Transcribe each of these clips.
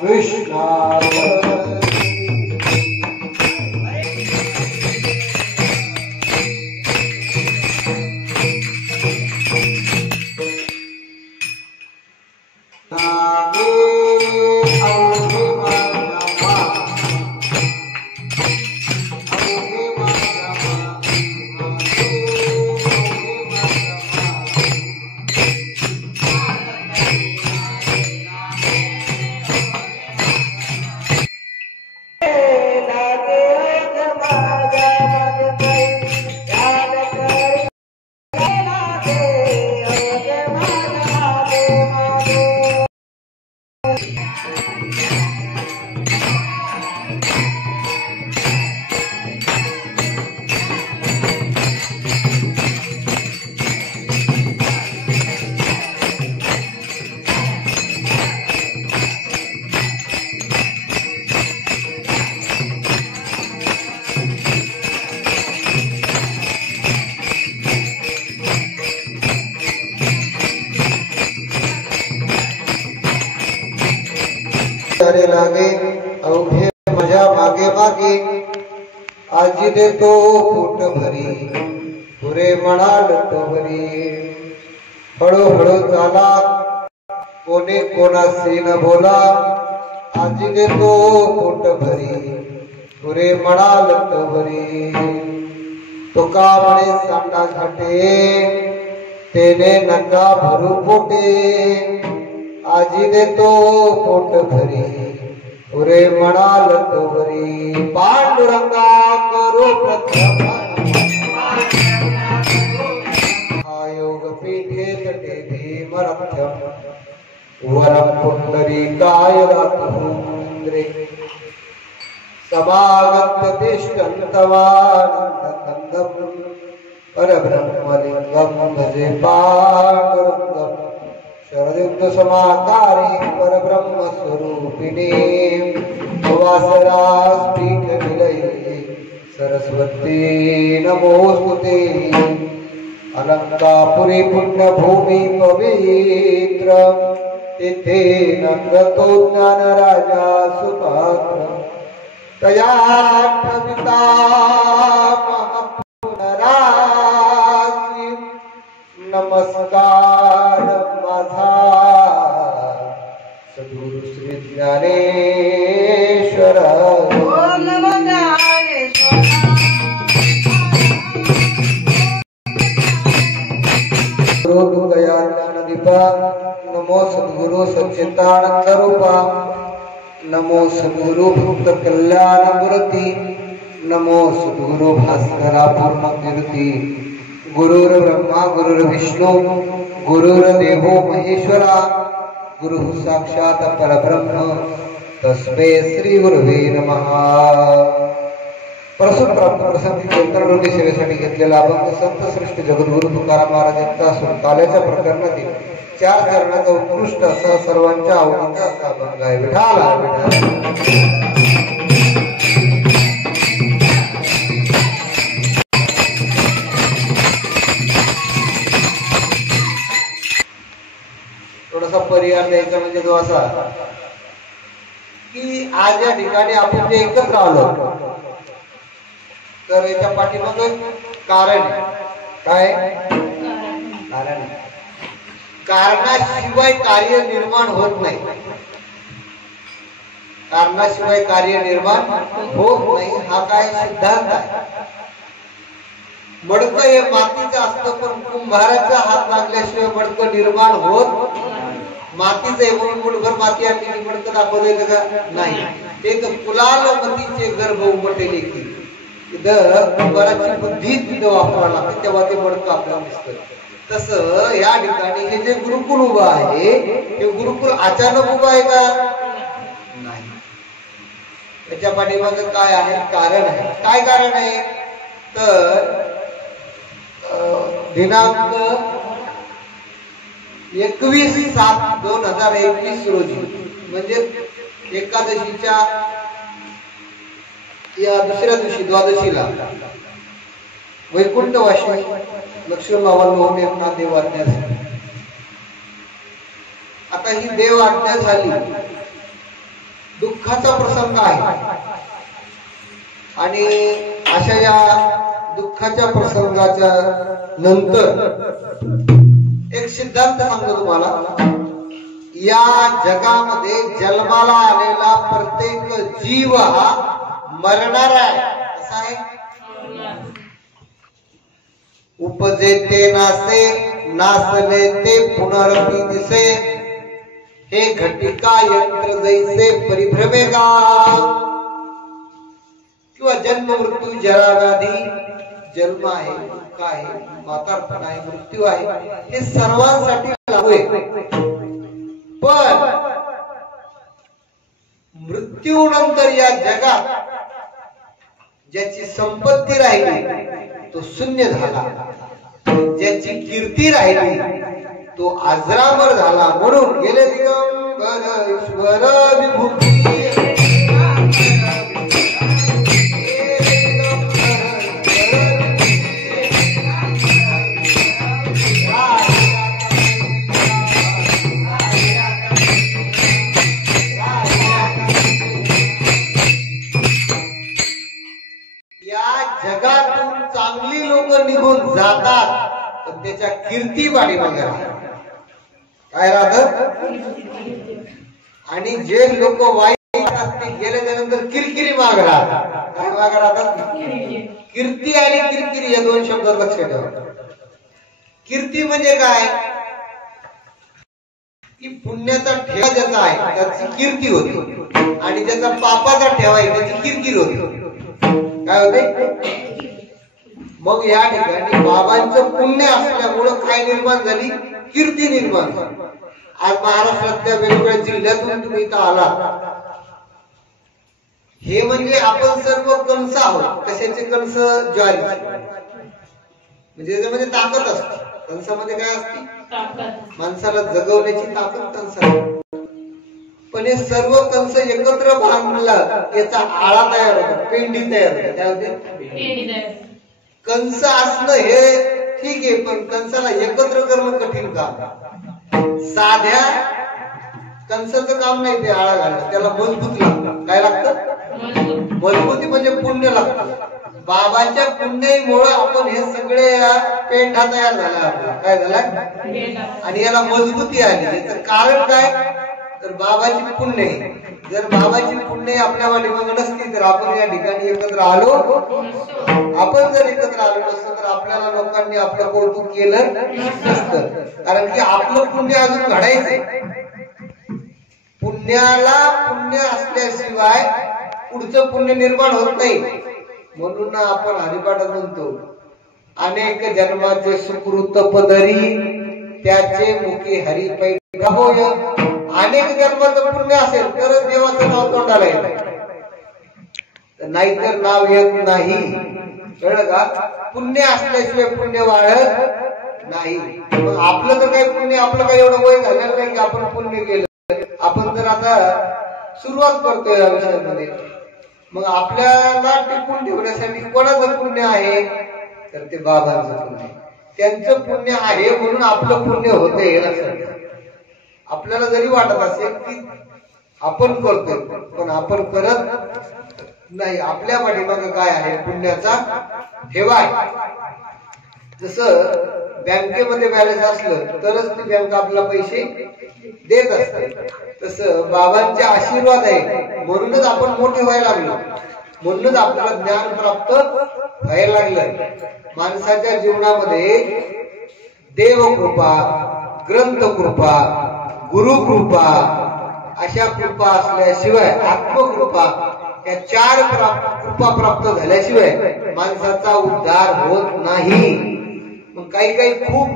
कृष्णा लागे अवघे मजा मागे मागे आजी देतो पोट भरी पुरे म्हणाल तो भरी हळूहळू चाला कोणी कोणाशी न बोला आजी देतो पोट भरी पुरे म्हणाल तो भरी तुका म्हणे सांडा घाटे तेने नका भरू पोटे आजी देतो पोट भरी पुरे म्हणाल तो भरी पांडुरंगा करो प्रथम आयोग पीठे तटे भीमरथम वरम पुंडरीकाय रात्रे समागत्य तिष्ठन्तवानन्दकन्दं परब्रह्मलिङ्गं भजे पाण्डुरङ्गम् शरदयुक्त समाकारी परब्रह्म स्वरूपिणी वासरास पीठ निलये सरस्वती नमोस्तुते अलंकापुरी पुण्यभूमि पवित्र तिथे नंदतो ज्ञान राजा सुपात्र तया ठविता पुनरासी नमस्कार माझा सद्गुरु श्री ज्ञानेश्वर ओम नमो ज्ञानेश्वर गुरु दया ज्ञानदीपा नमो सद्गुरु सच्चिदानंद रूपा नमो सद्गुरु भक्त कल्याण मूर्ति नमो सद्गुरु भास्करा पूर्ण कीर्ति गुरुर ब्रह्मा गुरुर विष्णु गुरुर देवो महेश्वरा गुरु साक्षात परब्रह्म तस्मै श्री गुरुवे नमः। प्रसूत प्राप्त प्रसंगी कीर्तनरूपी सेवेसाठी घेतलेला अभंग संत श्रेष्ठ जगद्गुरु तुकाराम महाराज यांचा असून काल्याच्या प्रकरणातील 4 चरणाचा उत्कृष्ट असा सर्वांच्या आवडीचा असा अभंग आहे। विठाला थोडासा पर्याय द्यायचा म्हणजे तो असा की आज या ठिकाणी आपण जे एकत्र आलो तर याच्या पाठीमागे कारण काय कारण कारणाशिवाय कार्य निर्माण होत नाही कारणाशिवाय कार्य निर्माण होत नाही हा काय सिद्धांत आहे। मडकं हे मातीचं असतं पण कुंभाराचा हात लागल्याशिवाय मडकं निर्माण होत मातीचं आहे म्हणून मुठभर माती आणली मडकं दाखवता येतं का नाही ते तर कुलाल मतीचे गर्भ उमटले की कुंभाराची बुद्धी तिथं वापरायला लागते तेव्हा ते मडकं आपल्याला दिसतं। तसं या ठिकाणी हे जे गुरुकुल उभं आहे हे गुरुकुल अचानक उभं आहे का नाही त्याच्या पाठीमागे काय आहे कारण आहे। काय कारण आहे तर दिनांक 21/7/2021 रोजी म्हणजे एकादशीच्या या दुसऱ्या दिवशी द्वादशीला वैकुंठ वाशी लक्ष्मण बाबांना एकनाथ देव आज्ञा झाली। आता ही देव आज्ञा झाली दुःखाचा प्रसंग आहे आणि अशा या दुःखाच्या प्रसंगाच्या नंतर एक सिद्धांत सांगतो तुम्हाला. या जगामध्ये जन्माला आलेला प्रत्येक जीव हा मरणार आहे. असा आहे. उपजे ते नासे, नासले ते पुनरपि दिसे, हे घटिका यंत्र जैसे परिभ्रमे गा. किंवा जन्म मृत्यू जरा व्याधी, जन्म आहे, दुःख आहे, म्हातारपण आहे, मृत्यू आहे, हे सर्वांसाठी लागू आहे. पण मृत्यू नंतर या जगात ज्याची संपत्ती राहिली तो शून्य झाला, ज्याची कीर्ती राहिली तो अजरामर झाला. म्हणून गेले दिगंबर ईश्वर विभूती, जगातून चांगली लोक निघून जातात पण त्याच्या कीर्ती पाठीमागे काय राहतात. आणि जे लोक वाईट असतात ते गेल्यानंतर किरकिरी माग राहतात. काय माग राहतात? कीर्ती आणि किरकिरी या दोन शब्द लक्षात ठेवा. कीर्ती म्हणजे काय की पुण्याचा ठेवा ज्याचा आहे त्याची कीर्ती होती आणि ज्याचा पापाचा ठेवा आहे त्याची किरकिरी होती. काय होते? मग या ठिकाणी बाबांचं पुण्य असल्यामुळं काय निर्माण झाली? कीर्ती निर्माण झाली. आज महाराष्ट्रातल्या वेगवेगळ्या जिल्ह्यातून तुम्ही इथं आला, हे म्हणजे आपण सर्व कंस आहोत. कशाचे कंस? ज्वारी. म्हणजे त्याच्यामध्ये ताकद असते. कंसामध्ये काय असते? माणसाला जगवण्याची ताकद कंसाला. पण हे सर्व कंस एकत्र बांधला याचा आळा तयार होतो, पेंडी तयार होते. काय होते? कंस असणं हे ठीक आहे पण कंसाला एकत्र करणं कठीण काम. साध्या कंसाचं काम नाही ते आळा घालणं, त्याला मजबूत लागतं. काय लागतं? मजबूती म्हणजे पुण्य लागतं. बाबाच्या पुण्यामुळे आपण हे सगळे पेंढा तयार झाला. काय झाला? आणि याला मजबूती आली. याचं कारण काय? तर बाबाची पुण्य. जर बाबाची पुण्य आपल्या पाठीमागे नसती तर आपण या ठिकाणी एकत्र आलो. आपण जर एकत्र आलो नसतो तर आपल्याला लोकांनी आपलं कौतुक केलं नसतं. कारण की आपलं पुण्य अजून घडायचंय. पुण्याला पुण्य असल्याशिवाय पुढचं पुण्य निर्माण होत नाही. म्हणून आपण हरिपाठात म्हणतो, अनेक जन्माचे सुकृत पदरी त्याचे मुखी हरिपैठा होय. अनेक जन्माचं पुण्य असेल तरच देवाचं नाव तोंडाला येत, नाहीतर नाव येत नाही. कळलं का? पुण्य असल्याशिवाय पुण्य वाढत नाही. मग आपलं तर काही पुण्य, आपलं काही एवढं वय झालेलं नाही की आपण पुण्य केलं. आपण जर आता सुरुवात करतोय या विषयामध्ये, मग आपल्याला टिकून ठेवण्यासाठी कोणाचं पुण्य आहे? तर ते बाबांचं पुण्य. त्यांचं पुण्य आहे म्हणून आपलं पुण्य होतंय हे लक्षात. आपल्याला जरी वाटत असेल की आपण करतोय पण आपण करत नाही. आपल्या पाठीमागे काय आहे? पुण्याचा ठेवा आहे. जसं बँकेमध्ये बॅलन्स असलं तरच ती बँक आपल्याला पैसे देत असते, तसं बाबांचे आशीर्वाद आहे म्हणूनच आपण मोठे व्हायला लागलो. म्हणूनच आपल्याला ज्ञान प्राप्त व्हायला लागलं. माणसाच्या जीवनामध्ये देवकृपा, ग्रंथकृपा, गुरुकृपा अशा कृपा असल्याशिवाय, आत्मकृपा या चार कृपा प्राप्त झाल्याशिवाय माणसाचा उद्धार होत नाही. मग काही काही खूप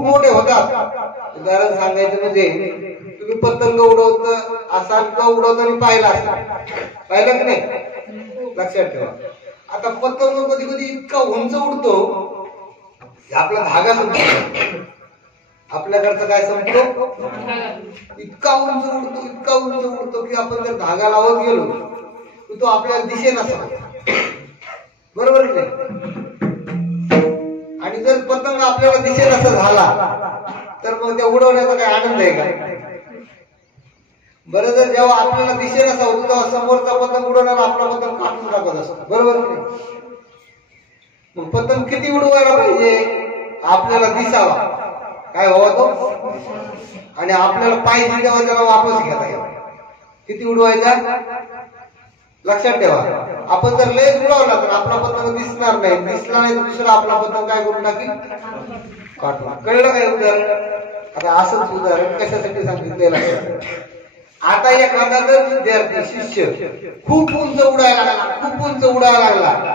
मोठे होतात. उदाहरण सांगायचं म्हणजे तुम्ही पतंग उडवत असाल किंवा उडवताना पाहिला असाल, पाहिलं की नाही? लक्षात ठेवा. आता पतंग कधी कधी इतका उंच उडतो, आपला धागा संपतो. आपल्याकडचं काय संपतो? इतका उंच उडतो की आपण जर धागा लावत गेलो तर तो आपल्याला दिसेना नसतो. बरोबर की नाही? आणि जर पतंग आपल्याला दिसेना नसा झाला तर मग त्या उडवण्याचा काही आनंद आहे का? बरं, जर जेव्हा आपल्याला दिसेल असा होतो तेव्हा समोरचा पतंग उडवणार आपला पतंग काढून टाकत असतो, बरोबर की नाही? मग पतंग किती उडवायला पाहिजे? आपल्याला दिसावा, काय व्हावा तो, आणि आपल्याला पाहिजे तेव्हा त्याला वापस घेता येईल. किती उडवायचा लक्षात ठेवा. आपण जर लय उडवला तर आपला पतंग दिसणार नाही, दिसला नाही तर दुसरा आपला पतंग काय करून टाकील, काढून. कळलं काय उदाहरण? आता असंच उदाहरण कशासाठी सांगितलेलं आहे. आता एखादा जर विद्यार्थी शिष्य खूप उंच उडायला लागला, खूप उंच उडायला लागला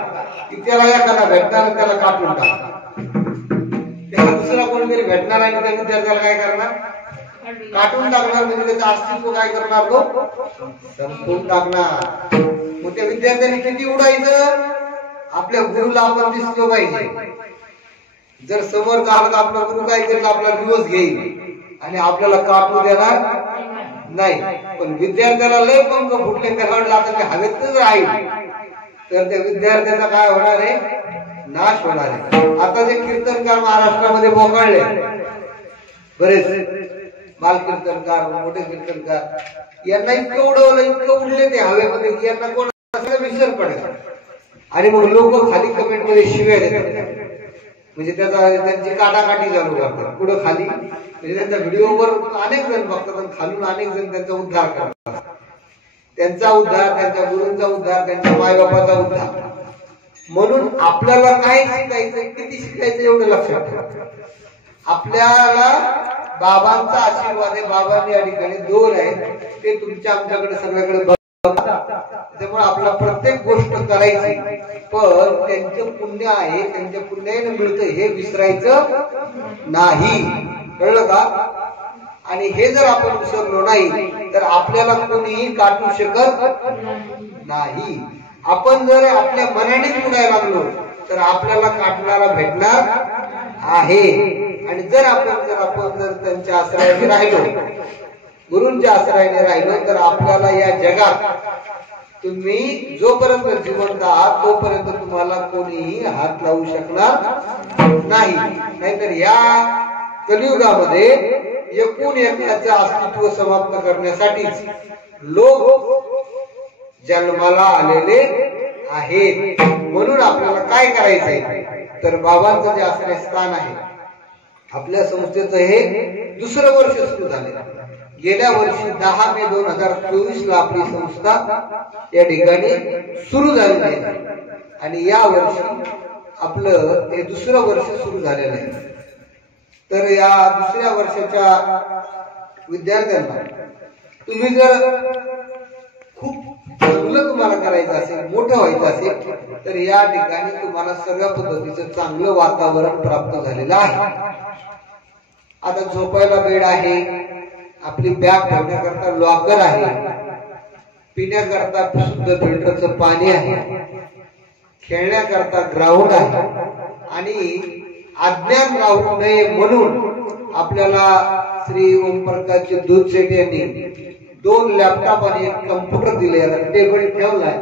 की त्याला एखादा भेटणार, त्याला कापून टाकणार. त्याला दुसरा कोणीतरी भेटणार आणि त्या विद्यार्थ्याला काय करणार, काटून टाकणार. म्हणजे त्याचं अस्तित्व काय करणार, तो संपवून टाकणार. मग त्या विद्यार्थ्यांनी किती उडायचं, आपल्या गुरुला आपण दिसलो पाहिजे. जर समोर झालं तर आपला गुरु काय करेल, आपला दिवस घेईल आणि आपल्याला काटू देणार नाही. पण विद्यार्थ्याला लय पंख फुटले, त्याला आता ते हवेतच राहील तर त्या विद्यार्थ्याचा काय होणार आहे, नाश होणार आहे. आता जे कीर्तनकार महाराष्ट्रामध्ये बोकाळले बरेच, बाल कीर्तनकार, मोठे कीर्तनकार, यांना इतकं उडवलं, इतकं उडले ते हवेमध्ये की यांना कोण विसर पडेल. आणि मग लोक खाली कमेंट मध्ये शिव्या देतात, म्हणजे त्यांची काटाकाटी चालू करतात पुढं खाली. म्हणजे त्यांच्या व्हिडिओवर अनेक जण बघतात आणि खालून अनेक जण त्यांचा उद्धार करतात. त्यांचा उद्धार, त्यांच्या गुरूंचा उद्धार, त्यांच्या मायबापाचा उद्धार. म्हणून आपल्याला काय शिकायचं, किती शिकायचं एवढं लक्षात ठेवा. आपल्याला बाबांचा आशीर्वाद आहे. बाबांनी या ठिकाणी दोन आहेत, ते तुमच्या आमच्याकडे सगळ्याकडे बघतात. त्यामुळे आपला प्रत्येक गोष्ट करायची, पण त्यांचं पुण्य आहे, त्यांच्या पुण्याने मिळतं हे विसरायचं नाही. कळलं का? आणि हे जर आपण विसरलो नाही तर आपल्याला कोणीही काटू शकत नाही. आपण जर आपल्या मनानेच उडायला लागलो तर आपल्याला काटणारा भेटणार आहे. आणि जर आपण त्यांच्या आश्रयाने राहिलो, गुरूंच्या आश्रयाने राहिलो, तर आपल्याला या जगात तुम्ही जोपर्यंत जिवंत आहात तोपर्यंत तुम्हाला कोणीही हात लावू शकणार नाही. नाहीतर या कलियुगामध्ये एकूण एकाचे अस्तित्व समाप्त करण्यासाठीच लोक जन्माला आलेले आहेत. म्हणून आपल्याला काय करायचंय, तर बाबांचं जे आश्रयस्थान आहे, आपल्या संस्थेचं हे दुसरं वर्ष सुरू झाले. गेल्या वर्षी 10 मे 2024 ला आपली संस्था या ठिकाणी सुरू झाली आहे. आणि या वर्षी आपलं हे दुसरं वर्ष सुरू झालेलं आहे. तर या दुसऱ्या वर्षाच्या विद्यार्थ्यांना तुम्ही जर खूप चांगलं तुम्हाला करायचं असेल, मोठं व्हायचं असेल, तर या ठिकाणी तुम्हाला सगळ्या पद्धतीचं चांगलं वातावरण प्राप्त झालेलं आहे. आता झोपायला बेड आहे, आपली बॅग ठेवण्याकरता लॉकर आहे, पिण्याकरता शुद्ध फिल्टरचं पाणी आहे, खेळण्याकरता ग्राउंड आहे. आणि अज्ञान राहू नये म्हणून आपल्याला श्री ओमप्रकाशचे दूध सेठ यांनी 2 लॅपटॉप आणि 1 कम्प्युटर दिले, टेबल ठेवलाय.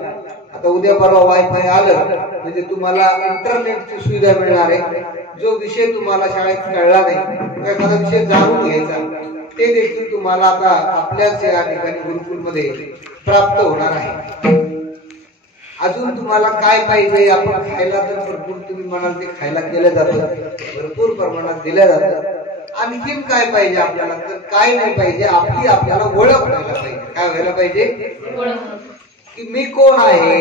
आता उद्या परवा वायफाय आलं म्हणजे तुम्हाला इंटरनेटची सुविधा मिळणार आहे. जो विषय तुम्हाला शाळेत कळला नाही, एखादा विषय जाणून घ्यायचा, ते देखील तुम्हाला आता आपल्याच या ठिकाणी गुरुकुलमध्ये प्राप्त होणार आहे. अजून तुम्हाला काय पाहिजे, आपण खायला तर भरपूर तुम्ही म्हणाल ते खायला केलं जातं, भरपूर प्रमाणात दिलं जातं. आणखीन काय पाहिजे आपल्याला, तर काय नाही पाहिजे, आपली आपल्याला ओळख व्हायला पाहिजे. काय व्हायला पाहिजे, की मी कोण आहे,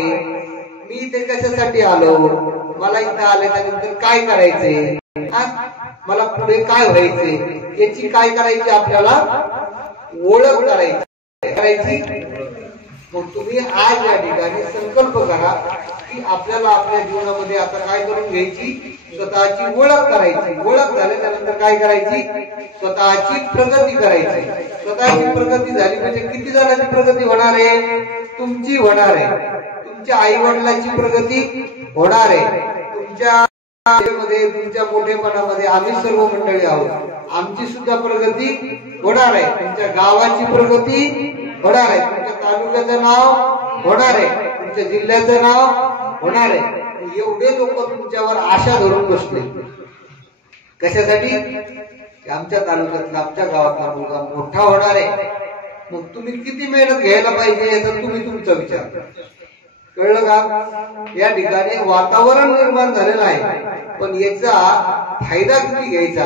मी इथे कशासाठी आलो, मला इथं आल्यानंतर काय करायचंय, मला पुढे काय व्हायचंय, याची काय करायची, आपल्याला ओळख करायची. मग तुम्ही आज या ठिकाणी संकल्प करा की आपल्याला आपल्या जीवनामध्ये आता काय करून घ्यायची, स्वतःची ओळख करायची. ओळख झाल्यानंतर काय करायची, स्वतःची प्रगती करायची. स्वतःची प्रगती झाली म्हणजे किती जणांची प्रगती होणार आहे, तुमची होणार आहे, तुमच्या आई वडिलांची प्रगती होणार आहे, तुमच्या तुमच्या मोठेपणामध्ये आम्ही सर्व मंडळी आहोत, आमची सुद्धा प्रगती होणार आहे, तुमच्या गावाची प्रगती होणार आहे, तुमच्या तालुक्याचं नाव होणार आहे, तुमच्या जिल्ह्याचं नाव होणार आहे. एवढे लोक तुमच्यावर आशा धरून बसले. कशासाठी, आमच्या तालुक्यातला, आमच्या गावातला मुलगा मोठा होणार आहे, मग तुम्ही किती मेहनत घ्यायला पाहिजे याचा तुम्ही तुमचा विचार करा. कळलं का? या ठिकाणी वातावरण निर्माण झालेलं आहे, पण याचा फायदा किती घ्यायचा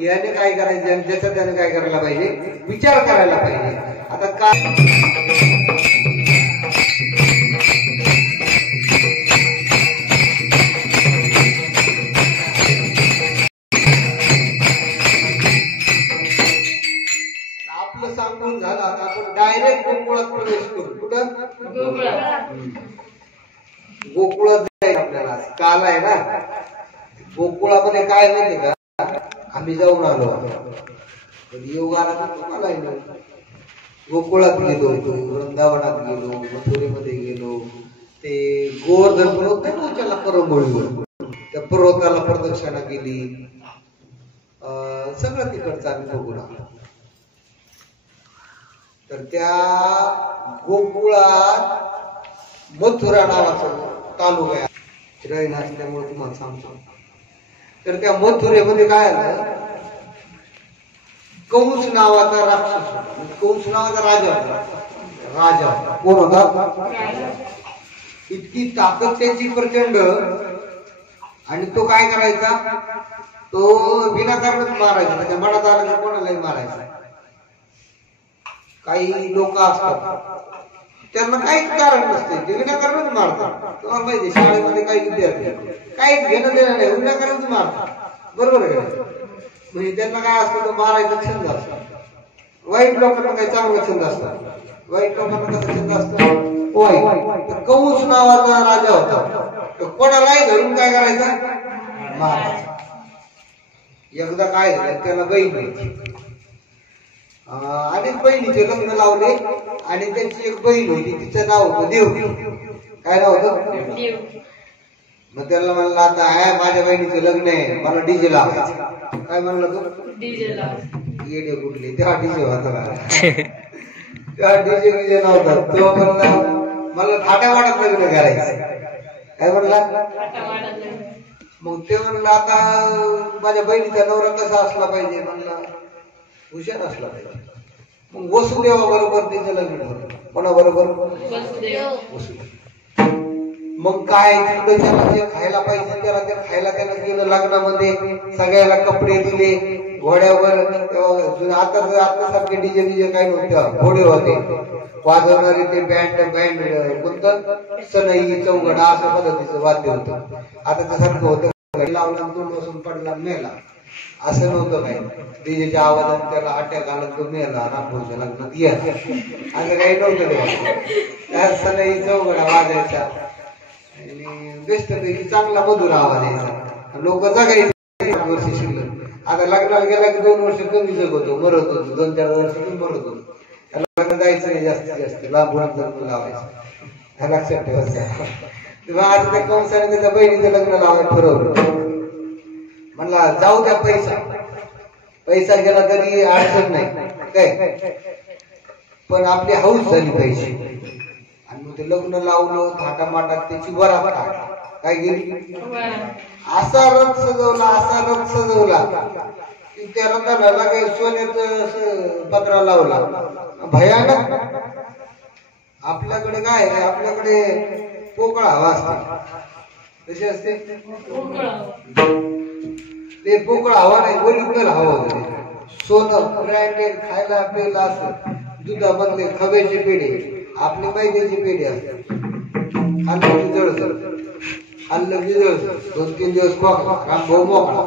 याने काय करायचं, ज्याचा त्याने काय करायला पाहिजे, विचार करायला पाहिजे. आता काय सांगून झाला, आता आपण डायरेक्ट गोकुळात प्रवेश करू. कुठं? गोकुळात जाईल आपल्याला. काल आहे ना गोकुळामध्ये काय माहिती का, आम्ही जाऊन आलो. योग आला तर तुम्हाला गोकुळात गेलो, वृंदावनात गेलो, मथुरेमध्ये गेलो, ते गोवर्धन पर्वत आहे ना त्याला परंबोळीवर, त्या पर्वताला प्रदक्षिणा केली, सगळं तिकडचं आम्ही बघून आलो. तर त्या गोकुळात मथुरा नावाचं तालुका आहे, रहिण असल्यामुळे तुम्हाला सांगतो. तर त्या मथुरेमध्ये काय आलं, कंस नावाचा राक्षस, कंस नावाचा राजा होता. राजा कोण होता? इतकी ताकद त्याची प्रचंड, आणि तो काय करायचा, तो विनाकारणच मारायचा. त्याच्या मनात आलं तर कोणालाही मारायचा. काही लोक असतात त्यांना काहीच कारण नसते, ते विनाकारणच मारतात. तुम्हाला माहिती शाळेमध्ये काही विद्यार्थी काहीच घेणं देणं नाही, विनाकारणच मारतात. बरोबर आहे? म्हणजे त्यांना काय असतं, मारायचा छंद असतो. वाईट लोकांना काही चांगला छंद असतात. वाईट लोकांना कसा छंद असतो, वाईट. कंस नावाचा राजा होता, कोणालाही धरून काय करायचा, मारायचा. एकदा काय झालं, त्याला बहीण होती, अनेक बहिणीचे लग्न लावले, आणि त्यांची एक बहीण होती, तिचं नाव होतं देव. काय नाव होतं? मग त्याला म्हणलं, आता आहे माझ्या बहिणीचं लग्न आहे, मला डीजे लावायचं. काय म्हणलं तू? डीजे लाव. येडे कुठले, तेव्हा डीजे होता, तेव्हा डीजे नव्हता. तो म्हणला मला थाटावाटात लग्न करायचं. काय म्हणला? मग ते म्हणलं आता माझ्या बहिणीचा नवरा कसा असला पाहिजे, म्हणला हुशार असला पाहिजे. मग वसुदेवा बरोबर तिचं लग्न ठरलं. कोणाबरोबर? वसुदेव. मग काय तिकडे त्याला जे खायला पाहिजे त्याला ते खायला त्याला गेलं लग्नामध्ये, सगळ्याला कपडे दिले, घोड्यावर. आता सारखे डीजे काही नव्हते, घोडे होते, वाजवणारे ते बँड कोणतं, सनई चौघडा अशा पद्धतीचं वाद्य होतं. आता त्यासारखं होतं, लावला दोन बसून पडला मेला, असं नव्हतं. काय डीजेच्या आवाजात त्याला अटॅक आला, तो मेला रामपूरच्या लग्नात या, असं काही नव्हतं तेव्हा. त्या सनई चौघडा वाजायचा आणि बेस्ट पैकी चांगला मधुर आवाज यायचा, लोक जगायचे वर्ष शिल्लक. आता लग्नाला गेला की 2 वर्ष कमी जगवतो, मरत होतो, 2-4 वर्ष मरत होतो. त्याला लग्न जायचं नाही जास्तीत जास्त, लांबूनच लग्न लावायचं, हे लक्षात ठेवायचं. तेव्हा आज त्या कंसाने त्याच्या बहिणीचं लग्न लावायला ठरवलं. म्हणला जाऊ द्या, पैसा गेला तरी अडचण नाही काय, पण आपली हौस झाली पाहिजे. आणि मग ते लग्न लावलं, थाटामाटात त्याची वरात काय गेली, असा रथ सजवला, असा रथ सजवला की त्या रथाला काही सोन्याचं पत्रा लावला, भयानक. आपल्याकडे काय आहे, आपल्याकडे पोकळ हवा असते, कशी असते, ते पोकळ हवा नाही, ओरिजिनल हवा होते. सोनं ब्रँडेड, खायला प्यायला असं, दुधामधले खव्याचे पेढे, आपले मैद्याचे पेढे असतात, खाल्लं की जळजळ, खाल्लं की जळजळ, 2-3 दिवस खोकला, रामभाऊ मोकळा.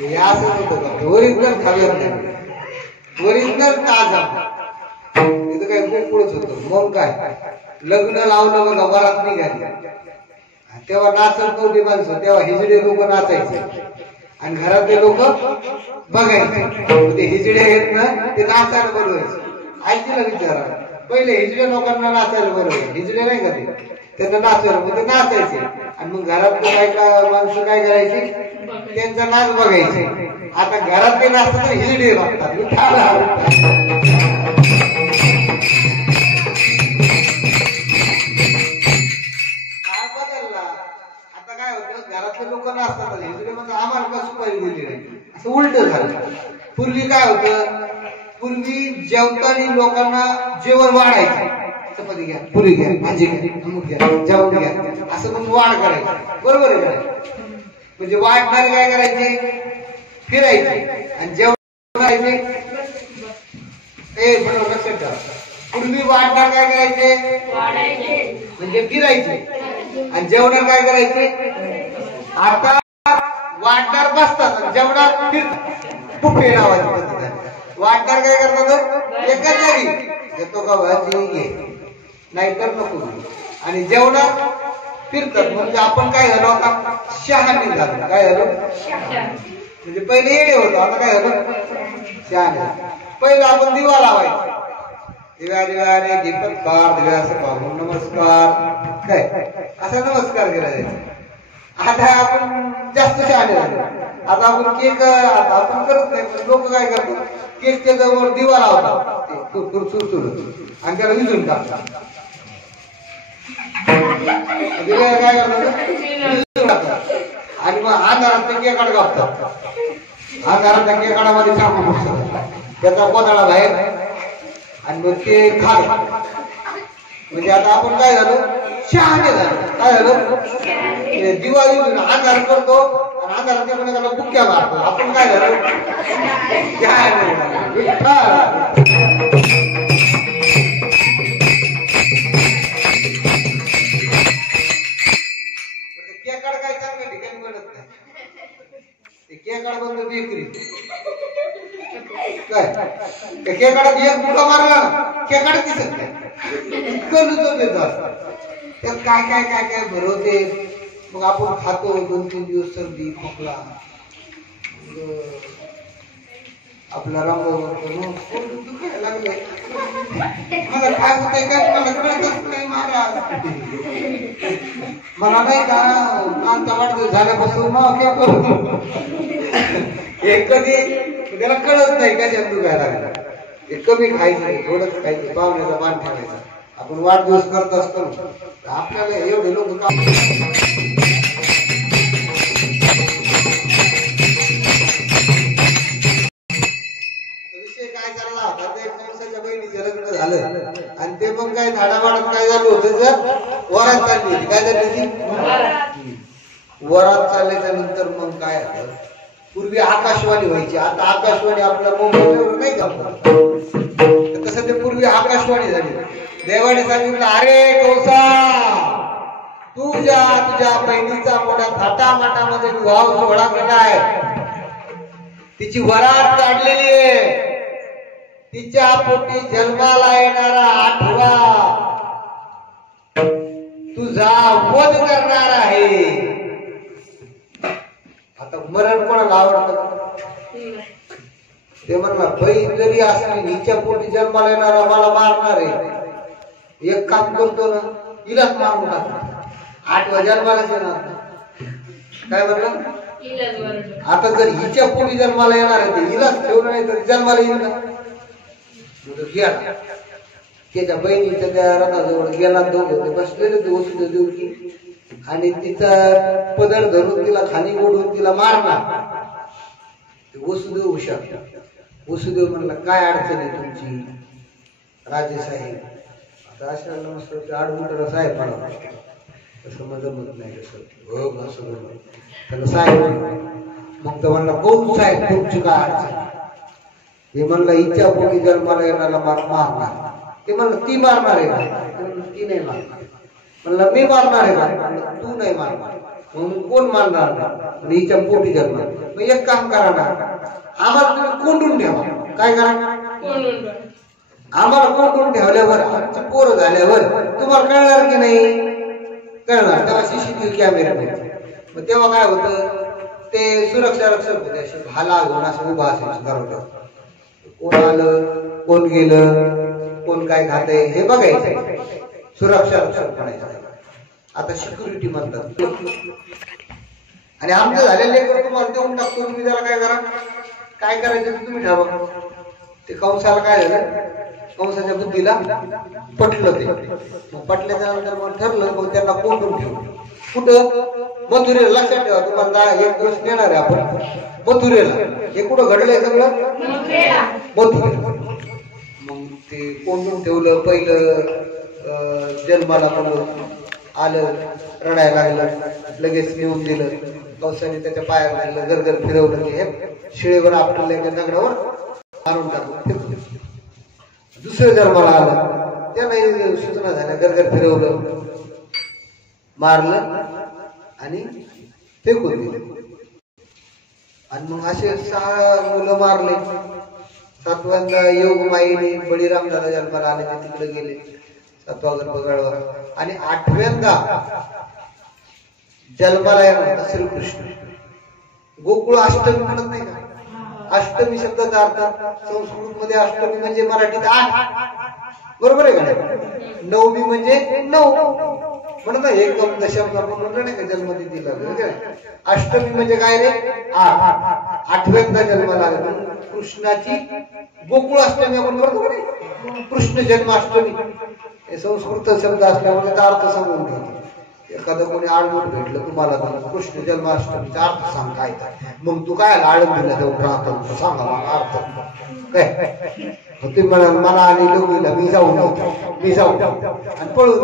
हे असं होतं का, ओरिजिनल खव्यात नाही, ओरिजिनल ताजा. तिथं काय गोकुळच होतं. मग काय लग्न लावलं बघा, वरात निघाली, तेव्हा नाचत नव्हती माणसं, तेव्हा हिजडे लोक नाचायचे आणि घरातले लोक बघायचे. ते हिजडे आहेत ना, ते नाचायला बोलवायचे. आजीला विचारा, पहिले हिजडे लोकांना नाचायला बोलवायचे, हिजडे नाही का ते, त्यांना नाचायला, मग ते नाचायचे. आणि मग घरातले काय माणसं काय करायची, त्यांचा नाच बघायचे. आता घरातले नाचतात, हिजडे बघतात. घरातले लोक नसतात, हिजडे म्हणजे आम्हाला का सुपारी दिली नाही, असं उलट झालं. पूर्वी काय होतं, पूर्वी जेवताना लोकांना जेवण वाढायचं, चपाती घ्या, पुरी घ्या, भाजी घ्या, अमुक घ्या, जेवण घ्या, असं म्हणून वाढ करायचं. बरोबर आहे का? म्हणजे वाढणारे काय करायचे, फिरायचे. आणि जेवण करायचे ते बरोबर लक्षात ठेवा. पूर्वी वाढणार काय करायचे, म्हणजे फिरायचे. आणि जेवणार काय करायचे, आता वाढणार बसतात, जेवणार फिरतात. पुफे नावाची पद्धत आहे. वाढणार काय करतात, एकाच जागी घेतो का भाजी घे, नाहीतर नको. आणि जेवणार फिरतात. म्हणजे आपण काय झालो, आता शहाणे झालो. काय झालो, म्हणजे पहिले येडे होतो, आता काय झालं, शहाणे. पहिलं आपण दिवा लावायचो, दिव्या दिव्या रे दीपत्कार, दिव्यास पाहून नमस्कार, काय असा नमस्कार केला जायचा. आता आपण जास्त शहाणे झालो. आता आपण केक आता आपण करत नाही, पण लोक काय करतात, केकच्या जवळ दिवा लावतात, आणि त्याला विजून टाकतात. दिव्या काय करतात, आणि मग अंधारात ते केकाड गावतात. अंधारात त्या केकाडामध्ये चाकू घुसतात, त्याचा कोणाला बाहेर, आणि मग ते खाल. म्हणजे आता आपण काय झालो, शहाणे झालो. काय झालं, दिवा येऊन अंधार करतो, आणि अंधारात त्याला बुक्क्या मारतो. आपण काय झालो, केकाड काय चांगल्या ठिकाणी मिळत नाही. केकाड बंद बेकरी, काय केकाडात एक बुका मारला, केकाड दिसत नाही, इतकं लुचत येतात. त्यात काय काय काय काय भरवते. मग आपण खातो, 2-3 दिवस सर्दी खोकला, आपला रंग दुखायला लागले. मला काय होतंय काय मला कळतच नाही महाराज. मला नाही का आमचा वाढदिवस झाल्यापासून हे कधी त्याला कळत नाही कशात दुखायला लागला. हे कमी खायचं, थोडंच खायचं, पाहुण्याचा मान ठेवायचा. आपण वाढदिवस करत असतो, आपल्याला एवढे लोक विषय काय झाला होता, ते कंसाच्या बहिणीचे लग्न झालं, आणि ते मग काय झाडावाडात काय झालं होतं, जर वरात चालली होती. काय झाली होती, वरात चालल्याच्या नंतर मग काय झालं, पूर्वी आकाशवाणी व्हायची, आता आकाशवाणी आपल्या मोबाईलवर नाही का, तसं ते पूर्वी आकाशवाणी झाली. देवाने सांगितलं, अरे कौसा, तुझ्या बहिणीचा मोठ्या थाटामाटामध्ये विवाह सोहळा केलाय, तिची वरात काढलेली आहे, तिच्या पोटी जन्माला येणारा 8वा तुझा वध करणार आहे. आता मरण कोणाला आवडतं, ते म्हणला बहीण जरी असली, हिच्या पोटी जन्माला येणारा मला मारणार आहे. एक काम करतो ना, हिलाच मारून टाकतो, 8वा जन्मालाच येणार. काय म्हणलं, आता जर हिच्या पोटी जन्माला येणार आहे, हिलाच ठेवलं नाही तर जन्माला येईल का. गेला त्याच्या बहिणीच्या त्या रथाजवळ गेला, दोघं बसलेले ते वसुदेव देवकी, आणि तिचा पदर धरून तिला खाली ओढून तिला मारणार. वसुदेव हुशार. वसुदेव म्हणला, काय अडचण आहे तुमची राजे साहेब. आता अशा नमस्कार आडमुठा साहेब म्हणा, तसं मजा मत नाही, कसं असं त्याला साहेब. मग तो म्हणला, कोण साहेब तुमची काय अडचण. हे म्हणलं, हिच्या पोटी जन्माला येणारा मारणार. ते म्हणलं, ती मारणार आहे का, ती नाही मारणार. म्हणलं, मी मारणार आहे का, तू नाही मारणार. म्हणून कोण मारणार नाही, हिच्या पोटी जन्माला. मग एक काम करा ना, आम्हाला तुम्ही कोंडून ठेवा. काय करा, आम्हाला कोंडून ठेवल्यावर, आमची पोरं झाल्यावर तुम्हाला कळणार की नाही, कळणार. तेव्हा CCTV कॅमेरा नाही. मग तेव्हा काय होतं, ते सुरक्षा रक्षक होते, असे भाला घेऊन असं उभा असायचं दरवाजा. कोण आलं, कोण गेलं, कोण काय खातंय हे बघायचं. सुरक्षा रक्षक म्हणायचं. आता सिक्युरिटी म्हणतात. आणि आमचं झालेले तुम्हाला देऊन टाकतो, तुम्ही त्याला काय करा, काय करायचं ते तुम्ही ठरवा. ते कंसाला काय झालं, कंसाच्या बुद्धीला पटलं. ते मग पटल्याच्या नंतर मग ठरलं, मग त्यांना कोंडून ठेवलं. कुठं मथुरेला. लक्षात ठेवा, तुम्हाला एक दिवस नेणार आहे आपण मथुरेला. हे कुठं घडलंय सगळं? मथुरेला. मग ते कोंडून ठेवलं पहिलं, जन्माला म्हणून आलं, रडायला लागलं, लगेच नेऊन दिलं. कौसाने त्याच्या पायावर घाललं, गरगर फिरवलं की हे शिळेवर आपटलं, दगडावर मारून टाकलं. दुसरं जन्माला आलं, त्याला सूचना झाल्या, गरगर फिरवलं, मारलं आणि फेकून दिलं. आणि मग असे 6 मुलं मारले. 7व्यांदा योगमाईने बळीराम दादा जन्माला आले, ते तिकडे गेले 7वा गर्भ गळवा. आणि 8व्यांदा जन्माला येणार श्रीकृष्ण. गोकुळ अष्टमी म्हणत नाही का? अष्टमी शब्दाचा अर्थ संस्कृत मध्ये अष्टमी म्हणजे मराठीत 8, बरोबर आहे का? नवमी म्हणजे 9 म्हणत ना, एकदम दशम आपण म्हणलं नाही का जन्मतिथीला. अष्टमी म्हणजे काय रे? 8. 8व्यांदा जन्माला आला कृष्णाची गोकुळ अष्टमी आपण म्हणतो का नाही? कृष्ण जन्माष्टमी हे संस्कृत शब्द असल्यामुळे त्याचा अर्थ सांगून घ्यायचा. एखादं कोणी आळमूट भेटलं तुम्हाला, तर कृष्ण जन्माष्टमीचा अर्थ सांग काय. मग तू काय आळंदीला जाऊन राहतो, सांगा मला अर्थ काय. तुम्ही म्हणाल मला आणि लोकीला मी जाऊ आणि पळून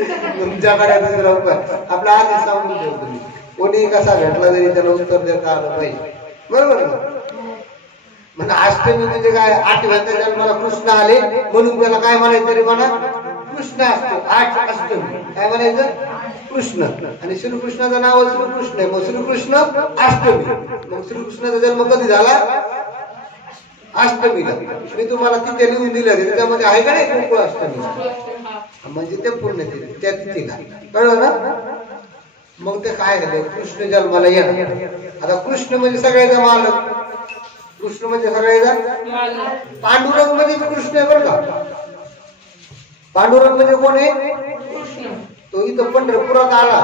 तुमच्याकडे आपला आधी सांगून ठेव. तुम्ही कोणी कसा भेटला तरी त्याला उत्तर देता आलं पाहिजे, बरोबर ना? म्हणजे अष्टमी म्हणजे काय? 8व्यांदा जन्माला कृष्ण आले म्हणून त्याला काय म्हणायचं रे? म्हणा कृष्ण असतो. 8 अष्टमी काय म्हणायचं? कृष्ण. आणि श्रीकृष्णाचं नाव श्रीकृष्ण आहे, मग श्रीकृष्ण अष्टमी. मग श्रीकृष्णाचा जन्म कधी झाला? अष्टमीला. मी तुम्हाला तिथे लिहून दिलं, त्याच्यामध्ये आहे का नाही गोकुळ अष्टमी, म्हणजे ते पूर्ण त्या तिथीला. कळलं ना? मग ते काय झालं? कृष्ण जन्माला येणार. आता कृष्ण म्हणजे सगळ्याचा मालक, कृष्ण म्हणजे सगळ्याचा. पांडुरंग म्हणजे कृष्ण आहे बरं का. पांडुरंग म्हणजे कोण आहे? तो इथं पंढरपुरात आला,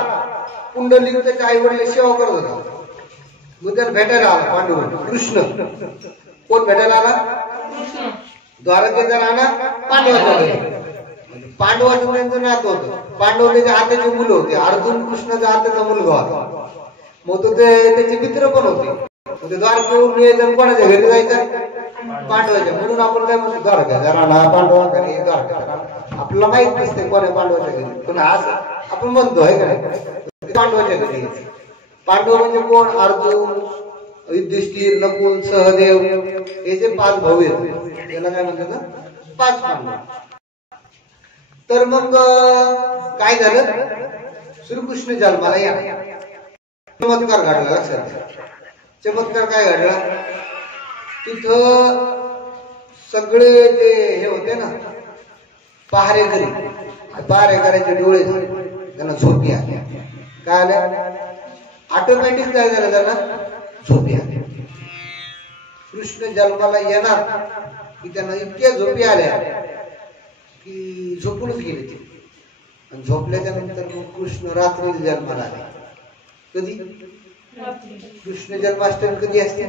पुंडलिक त्याच्या आई वडील सेवा करत होता, मग त्याला भेटायला आला पांडुरंग. कृष्ण कोण भेटायला आला? द्वारकेचा राणा पांडवाचा. पांडवाचं त्यांचं नातं होतं. पांडव त्याच्या आत्याचे मुलं होते. अर्जुन कृष्णाचा आत्याचा मुलगा होता. मग तो त्याचे मित्र पण होते. ते द्वारकेवरून यायचं, कोणाच्या घरी जायचं? पांडवाच्या. म्हणून आपण काय म्हणतो? द्वारकेचा राणा पांडवा घरी. आपल्याला माहित नसते कोणा पांडवाच्या घरी, पण आज आपण म्हणतो आहे का पांडवाच्या घरी. पांडव म्हणजे कोण? अर्जुन, युधिष्ठिर, नकुल, सहदेव हे जे 5 भाऊ आहेत, त्याला काय म्हणतात ना? 5 पांडव. तर मग काय झालं? श्रीकृष्ण जन्माला या. चमत्कार घडला. लक्षात घ्या, चमत्कार काय घडला? तिथं सगळे जे हे होते ना पहारेकरी, पहारेकऱ्याचे डोळे त्यांना झोपी आल्या. काय आल्या? ऑटोमॅटिक काय झालं? त्यांना झोपी आल्या. कृष्ण जन्माला येणार की त्यांना इतक्या झोपी आल्या की झोपूनच गेले ते. आणि झोपल्याच्या नंतर मग कृष्ण रात्री जन्माला आले. कधी? कृष्ण जन्माष्टमी कधी असते?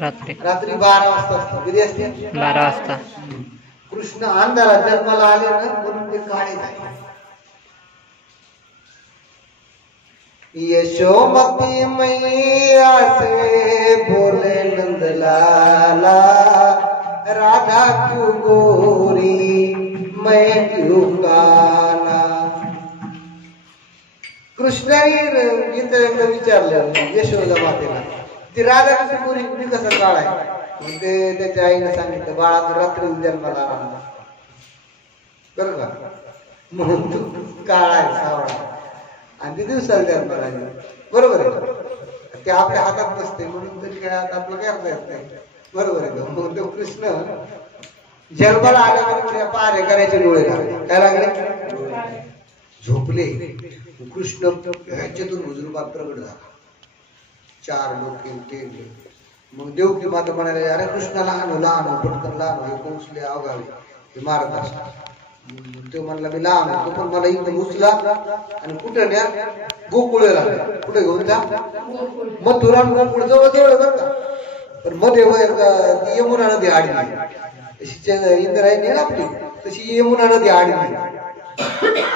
रात्री 12 वाजता असते. कधी असते? 12 वाजता. कृष्ण अंधारात जन्माला आले ना, म्हणून ते काळे झाले. यशोमती मैया से बोले नंदलाला, राधा क्यों गोरी मैं क्यों काला. कृष्णाने गीत विचारलं यशोदा मातेला, ती राधा कशी गोरी, मी कसा काळा आहे? मग ते त्याच्या आईने सांगितलं, बाळा तू रात्री जन्माला आला बरं का, म्हणून तू काळा आहे, सावळा. आणि ते दिवसाला जन्माला आली. बरोबर आहे. ते आपल्या हातात नसते, म्हणून तरी काय आता आपलं करता येत नाही. बरोबर आहे. मग तो कृष्ण जन्माला आल्याबरोबर पारे करायचे डोळे लागले. काय लागले? झोपले. कृष्ण ह्याच्यातून हुजूरबाग प्रगट झाला. 4 डोके ते. मग देवकी माता म्हणाले, अरे कृष्ण लहान लहान पटकन लहान, हे पोचले अवघावे, हे मारत असतात. तो म्हणला मी लहान होतो, पण मला इथं उचला आणि कुठं न्या? गोकुळला. कुठे घेऊन जा? मथुरा गोकुळ जवळ जवळ बरं का. पण मध्ये यमुना नदी आडली. तशी इंद्रायणी ना आपली, तशी यमुना नदी आडली.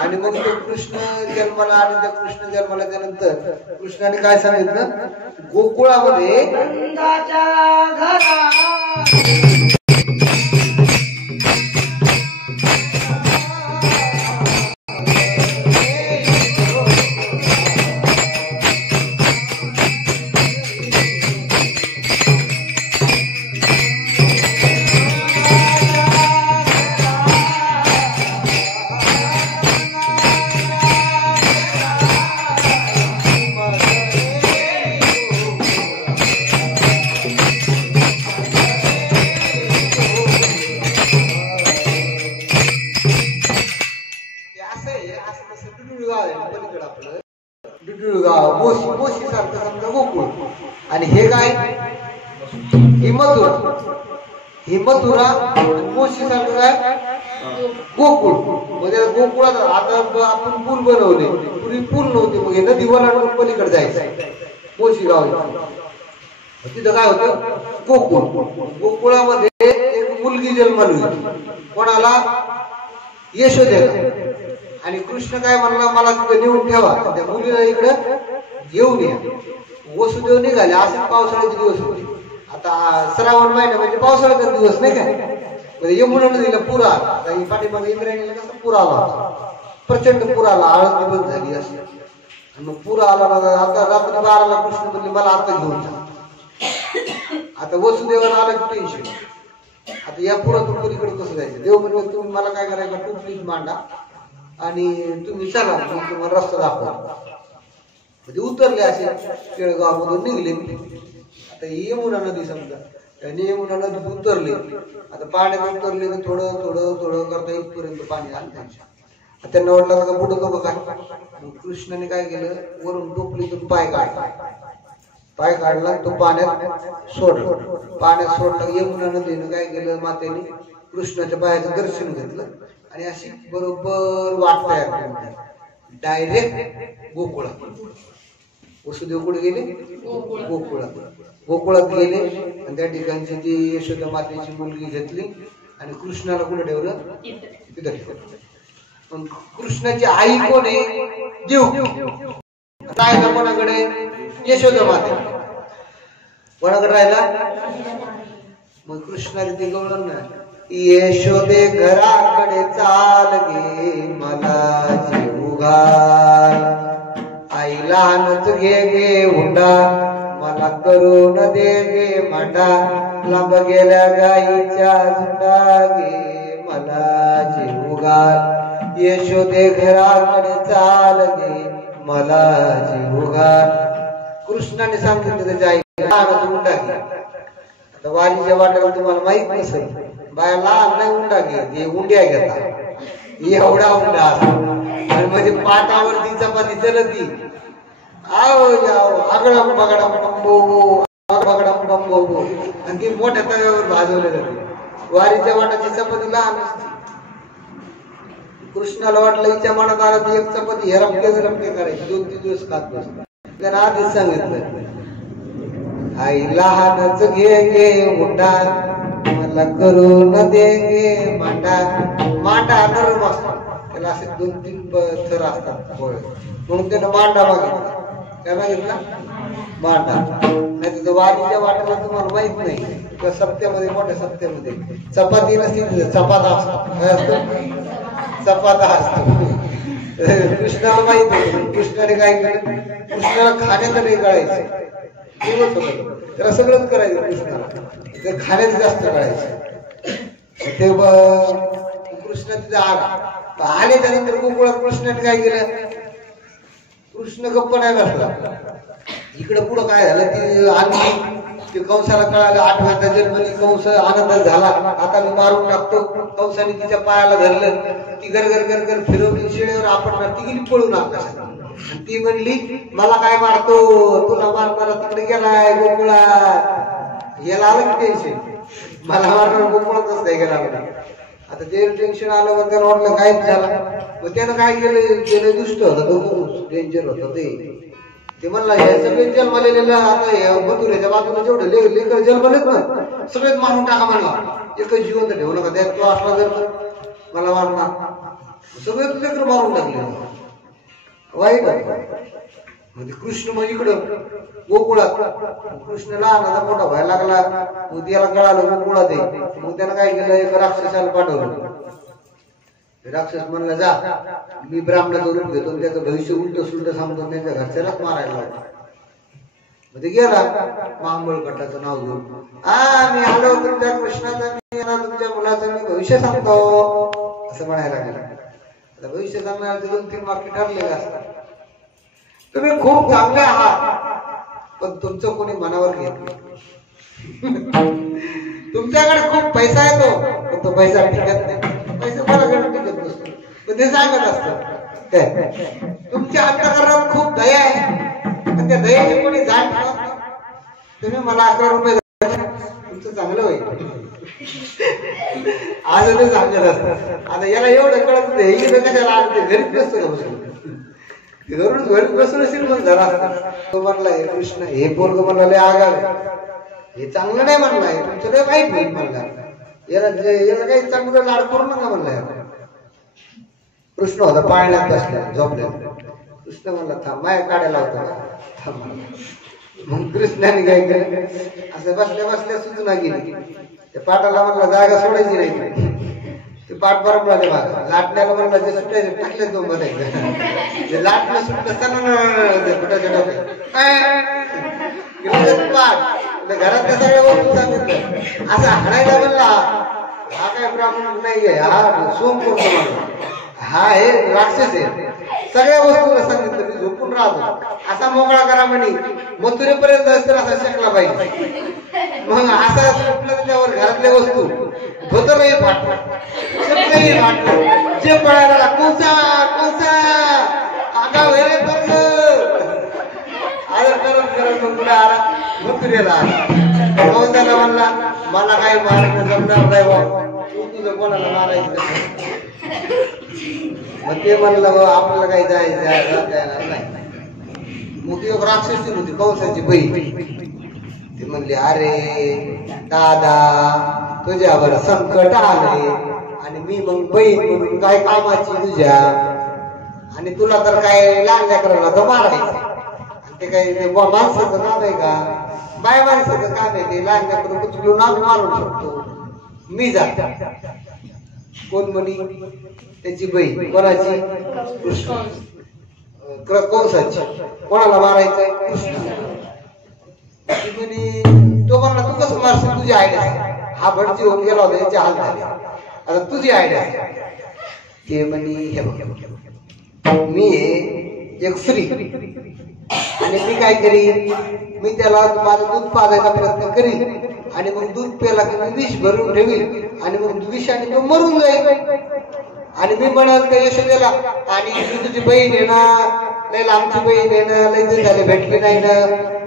आणि मग तो कृष्ण जन्माला आणि त्या कृष्ण जन्माला त्यानंतर कृष्णाने काय सांगितलं, गोकुळामध्ये मोशी सारखं समजा गोकुळ, आणि हे काय हिमथुरा मोशी सारखं काय गोकुळ. म्हणजे गोकुळात आता आपण पूल बनवले, पूर्वी पूल नव्हते, मग हे नदी ओलांडून पलीकडे जायचं मोशी गाव. तिथं काय होतं गोकुळ. गोकुळामध्ये एक मुलगी जन्माली होती, कोणाला, यशोदेला. आणि कृष्ण काय म्हणला, मला तिथे नेऊन ठेवा, त्या मुलीला इकडे घेऊन या. वसुदेव निघाले, असं पावसाळ्याचे दिवस होते. आता श्रावण महिना म्हणजे पावसाळ्याचा दिवस नाही काय, म्हणजे यमुना नदीला पूर आला. पाठीमागे इंद्रायणीला कसा पूर आला होता, प्रचंड पूर आला, आळंदी बंद झाली असं. आणि मग पूर आला. आता रात्री 12ला कृष्ण म्हणले मला आता घेऊन जा. आता वसुदेवाला आला की टेन्शन, आता या पुरातून पलीकडे कसं जायचं. देव म्हणजे तुम्ही मला काय करायचं, टोपलीच मांडा आणि तुम्ही चला, तुम्हाला रस्ता दाखवा. म्हणजे उतरले असे केळगाव मधून निघले. आता यमुना नदी समजा, त्याने यमुना नदीत उतरले. आता पाण्यात उतरले तर थोडं थोडं थोडं करता इथपर्यंत पाणी आलं त्यांच्या. त्यांना वाटलं का बुडतो का काय. कृष्णाने काय केलं, वरून टोपलीतून पाय काढला, तो पाण्यात सोडला. पाण्यात सोडला. यमुना नदीनं काय केलं, मातेने कृष्णाच्या पायाचं दर्शन घेतलं आणि अशी बरोबर वाट तयार केली, डायरेक्ट गोकुळात. वसुदेव कुठे गेले, गोकुळात गेले. आणि त्या ठिकाणची ती यशोदा मातेची मुलगी घेतली आणि कृष्णाला कुठे ठेवलं, तिथं ठेवलं. पण कृष्णाची आई कोण आहे, देव. राहिला कोणाकडे, यशोदा माते. कोणाकडे राहिला, मग कृष्णाने ते गवळण ना, यशोदे घराकडे चाल गे, मला जीव घाल. आई लहानच घे गे हुंडा, मला करून दे गे मांडा. लांब गेल्या गाईच्या झुंडा गे, मला जीव घाल. यशोदे घराकडे चाल गे, मला जीव घाल. कृष्णाने सांगितलं त्याच्या आई लहानच हुंडा घे. आता वारीच्या वाट्याला तुम्हाला माहित नसेल, बाया लहान नाही हुंडा घे, उंड्या घेतात, एवढा हुंडा आणि म्हणजे पाटावरती चपाती चलती. आगडम बगडम बंबो आणि ती मोठ्या तव्यावर भाजवले जाते. वारीच्या वाटाची चपाती लहान असते. कृष्णाला वाटलं हिच्या मनात आलं ती एक चपाती हे रमके करायची, 2-3 दिवस खात बसला. त्यानं आधीच सांगितलं, आई लहानच घे गे हुंडा, मला करून दे गे मांडा. मांडा नरम असतो, त्याला असे 2-3 थर असतात गोळे, म्हणून त्यानं मांडा मागितला. काय मागितला, मांडा. नाही तर वारीच्या वाट्याला तुम्हाला माहित नाही का, सप्त्यामध्ये मोठ्या सप्त्यामध्ये चपाती नसते, चपाता असतो. काय असतो, चपाता असतो. कृष्णाला माहित होतं. कृष्णाने काय केलं, कृष्णाला खाण्याचं नाही कळायचं, त्याला सगळंच करायचं. कृष्णाला खाण्याचं जास्त कळायचं. ते कृष्ण तिथे आले. त्यानंतर गोकुळात कृष्णाने काय केलं, कृष्ण गप्प नाही बसला. इकडं पुढं काय झालं, ती आणली, ते कंसाला कळालं. 8व्या जन्मली कंस आनंदात झाला, आता मी मारून टाकतो. कंसाने तिच्या पायाला धरलं, ती गरगर फिरवली शिळेवर आपटणार. ती गेली पळून आकाशात. ती म्हणली, मला काय मारतो, तुला मारणारा तिकडे गेलाय गोकुळात. याला आलं की टेन्शन, मला मारणार गोकुळातच नाही गेला. आता ते टेन्शन आलं, मग त्याला वाटलं काय झाला. मग त्यानं काय केलं, दुष्ट होता, डेंजर होता. ते म्हणला, हे सगळे जन्मलेले आता मथुरेच्या बाजूला जेवढे लेकर जन्मलेत ना, सगळेच मारून टाका म्हणला. एकच जिवंत ठेवू नका, त्यात तो असला जर मला मारणार. सगळे लेकर मारून टाकले. वाईट म्हणजे कृष्ण म्हणजे इकडं गोकुळात. कृष्ण लहानाचा मोठा व्हायला लागला, मग त्याला कळालं गोकुळात आहे. मग त्यानं काय केलं, एक राक्षसाला पाठवलं. राक्षस म्हणला जा, मी ब्राह्मणाचं रूप घेतो, त्याचं भविष्य उलट सुलट सांगतो, त्यांच्या घरच्यालाच मारायला लावतो. म्हणजे गेला मांगोळकटाचं नाव घेऊन, मी आलो तुमच्या कृष्णाचं, मी तुमच्या मुलाचं मी भविष्य सांगतो असं म्हणायला लागला. भविष्य सांगणार 2-3 वाक्य ठरलेले असतात. तुम्ही खूप चांगले आहात, पण तुमचं कोणी मनावर घेत नाही. तुमच्याकडे खूप पैसा येतो, पण तो पैसा टिकत नाही. पैसा कोणाकडे टिकत नसतो, पण ते सांगत असतात काय. तुमच्या अंतःकरणात खूप दया आहे, पण त्या दयेची कोणी जाण ठेवत नाही. तुम्ही मला 11 रुपये तुमचं चांगलं होईल, आज ते सांगत असतात. आता याला एवढं कळत नाही, कशाला घरीच नसतो का घरीच बसून असेल मग जरा तो म्हणला कृष्ण, हे पोरग म्हणला लय आगाव, हे चांगलं नाही म्हणलाय, तुमचं लय वाईट होईल म्हणला, याला काही चांगलं लाड करू नका म्हणलाय. कृष्ण होता पाळण्यात बसल्या झोपल्या. कृष्ण म्हणला थांब, माया काढायला होता का, थांब म्हणला. मग कृष्णाने काय केलं, असं बसल्या बसल्या सूचना केली. त्या पाटाला म्हणला जागा सोडायची नाही. ते पाठ बरोबर लाटण्याला म्हणला जे सुटायचे टाकले दोन बघायचं, ते लाटणं सुटलं फुटाच्या डोक्यात घरातल्या सगळ्या वस्तू सांगितलं. असं हाणायला म्हणला, हा काय ब्राह्मण नाहीये, हा सोम करतो म्हणला, हा हे राक्षस आहे. सगळ्या वस्तूला सांगितलं मी झोपून राहतो, असा मोकळा करा म्हणे, मथुरेपर्यंत तर असा शेकला पाहिजे. मग असा सुटलं त्याच्यावर घरातल्या वस्तू धोतरही फाटलं, सगळंही फाटलं. जे पळायला कोसा कोसा आगाव हे आदर करत करत मग पुढे आला, मथुरेला आला. कोसाला म्हणला मला काही मारणं जमणार नाही बाबा, तू तुझं कोणाला मारायचं. मग ते म्हणलं आपल्याला काही जायचं नाही. मग ती एक राक्षसी होती कंसाची बहीण. ती म्हणली अरे दादा तुझ्यावर संकट आले, आणि मी मग बहीण म्हणून काय कामाची तुझ्या, आणि तुला तर काय लहान लेकराला तर मारायचं. ते काही माणसाचं काम आहे का, बाय माणसाचं काम आहे ते. लहान लेकरं उचलून मारू शकतो. मी जात कोण म्हणी त्याची बहीण, कोणाची, कृष्ण कंसाची. कोणाला मारायचंय, कृष्ण. तो म्हणला तू कसं मारशील, तुझी आयडिया. हा भटजी होऊन गेला होता, याचे हाल झाले, आता तुझी आयडिया. ते म्हणे हे बघ मी एक स्त्री, आणि मी काय करीन, मी त्याला माझं दूध पाजायचा प्रयत्न करीन, आणि मग दूध प्यायला की मी विष भरून ठेवीन, आणि मग विषाने तो मरून जाईल. आणि मी म्हणत का यशोदेला, आणि तुझी बहीण आहे ना, लय लांबची बहीण आहे ना, लय दिवस झाले भेटली नाही ना,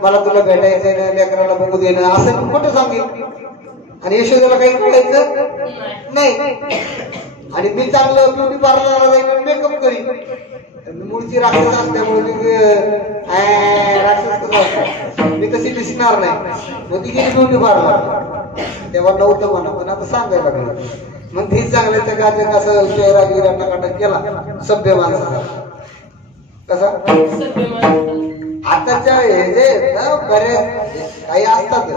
मला तुला भेटायचंय ना, लेकराला बघू दे ना, असं मी खोटं सांगेन. आणि यशोदेला काही कळायचं नाही. आणि मी चांगलं ब्युटी पार्लरला जाईन, मेकअप करीन. मूळची राक्षस असल्यामुळे राक्षस मी तशी दिसणार नाही. मग ती गेली ब्युटी पार्लर, तेव्हा नव्हतं म्हणा, पण आता सांगायला लागलं. मग ती चांगल्या कार्य कसं चेहरा गिरा नाटक केला सभ्य माणसाचा. कसा आताच्या हे जे बऱ्याच काही असतात,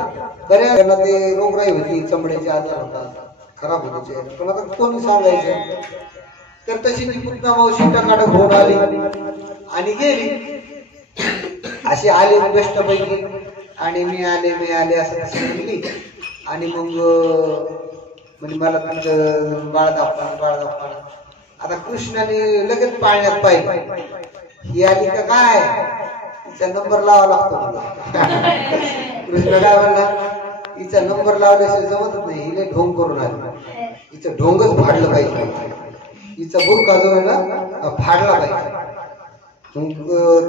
बऱ्याच ते रोगराई होती, चमड्याचे आजार होतात, खराब होते, पण आता कोणी सांगायचं. तर तशी ती पुतना मावशी टकाटक होऊन आली आणि गेली. अशी आली बेस्टपैकी, आणि मी आले असं म्हणली. आणि मग म्हणजे मला तुमचं बाळ दाखवा. आता कृष्णाने लगेच पाळण्यात पाहिजे, ही आली का काय, तिचा नंबर लावा लागतो मला. कृष्ण काय म्हणला, हिचा नंबर लावल्याशिवाय जमतच नाही, हिला ढोंग करून आली, हिचं ढोंगच फाडलं पाहिजे, हिचा बुरका जो आहे ना फाडला पाहिजे. मग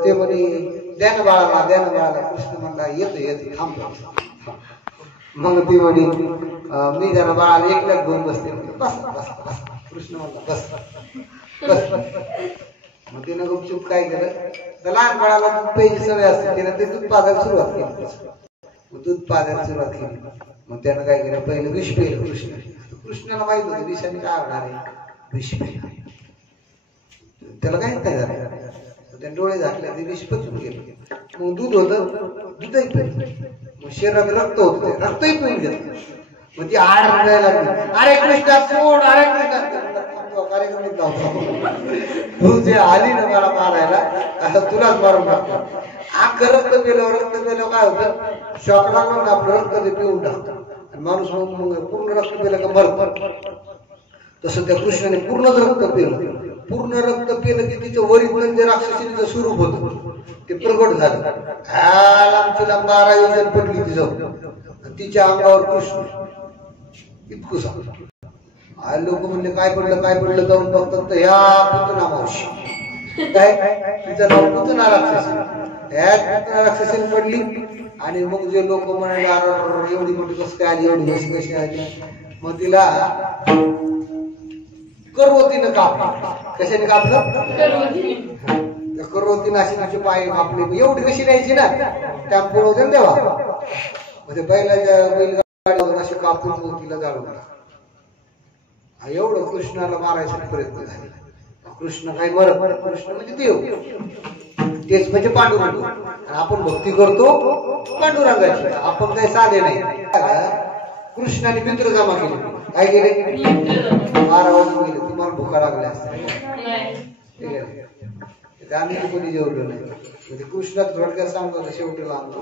ते म्हणे द्या ना बाळाला. कृष्ण म्हणला येतो थांबतो. मग ती म्हणे मी जरा बाळाला एकट्यात घेऊन बसते. बस बस बस. कृष्ण म्हणला बस बस. मग तिनं गुपचूप काय केलं, तर लहान बाळाला दूध प्यायची सवय असते, तिनं ते दूध पाजायला सुरुवात केली. मग त्यानं काय केलं, पहिलं विष पेलं कृष्णाला माहित होतं विषाने काय होणार आहे, विष पेलं. त्याला काहीच नाही झालं. त्याने डोळे झाकले, ते विष पचून गेलं. मग दूध होतं, दूधही पिलं. मग शरीरात रक्त होतं, रक्तही पिऊन गेलं. मग ती आड रडायला लागली, अरे कृष्णा सोड, अरे कृष्णा. कार्यक्रम तू जे आली ना मला मारायला, आता तुलाच मारून टाकतो. आख रक्त पेलं काय होतं, शॉक लागला ना आपलं रक्त ते पिऊन टाकतं. माणूस पूर्ण रक्त पेलं का मरत. तसं त्या कृष्णाने पूर्णच रक्त पेलं. पूर्ण रक्त पेलं की तिचं वरील जे राक्षसीचं स्वरूप होतं ते प्रगट झालं. आमची 12 योजन पडली तिचं, तिच्या अंगावर कृष्ण इतकं सांग. लोक म्हणले काय पडलं जाऊन बघतात तर ह्या पुतना मावशी काय तिचं नाव पुतना राक्षसी. ह्या पुतना राक्षसीने पडली. आणि मग जे लोक म्हणाले अरे एवढी मोठी कसं काय आली, एवढी कशी आली. मग तिला करवतीनं कापलं. कशाने कापलं? करवतीनं अशी तिचे पाय कापले. एवढी कशी न्यायची ना, त्या पुढे तेव्हा म्हणजे बैलगाडी अशी कापून तिला जाळून एवढं कृष्णाला मारायचा प्रयत्न झाला. कृष्ण काय मरत, कृष्ण म्हणजे देव, तेच म्हणजे पांडुरंग. आपण भक्ती करतो पांडुरंगाची, आपण काही साधे नाही. कृष्णाने मित्र जमा केले. काय केले? 12 वाजून गेले. तुम्हाला भुका लागल्या असते, आम्ही कोणी जेवलो नाही. म्हणजे कृष्णात थोडक्यात सांगतो शेवटीला आणतो.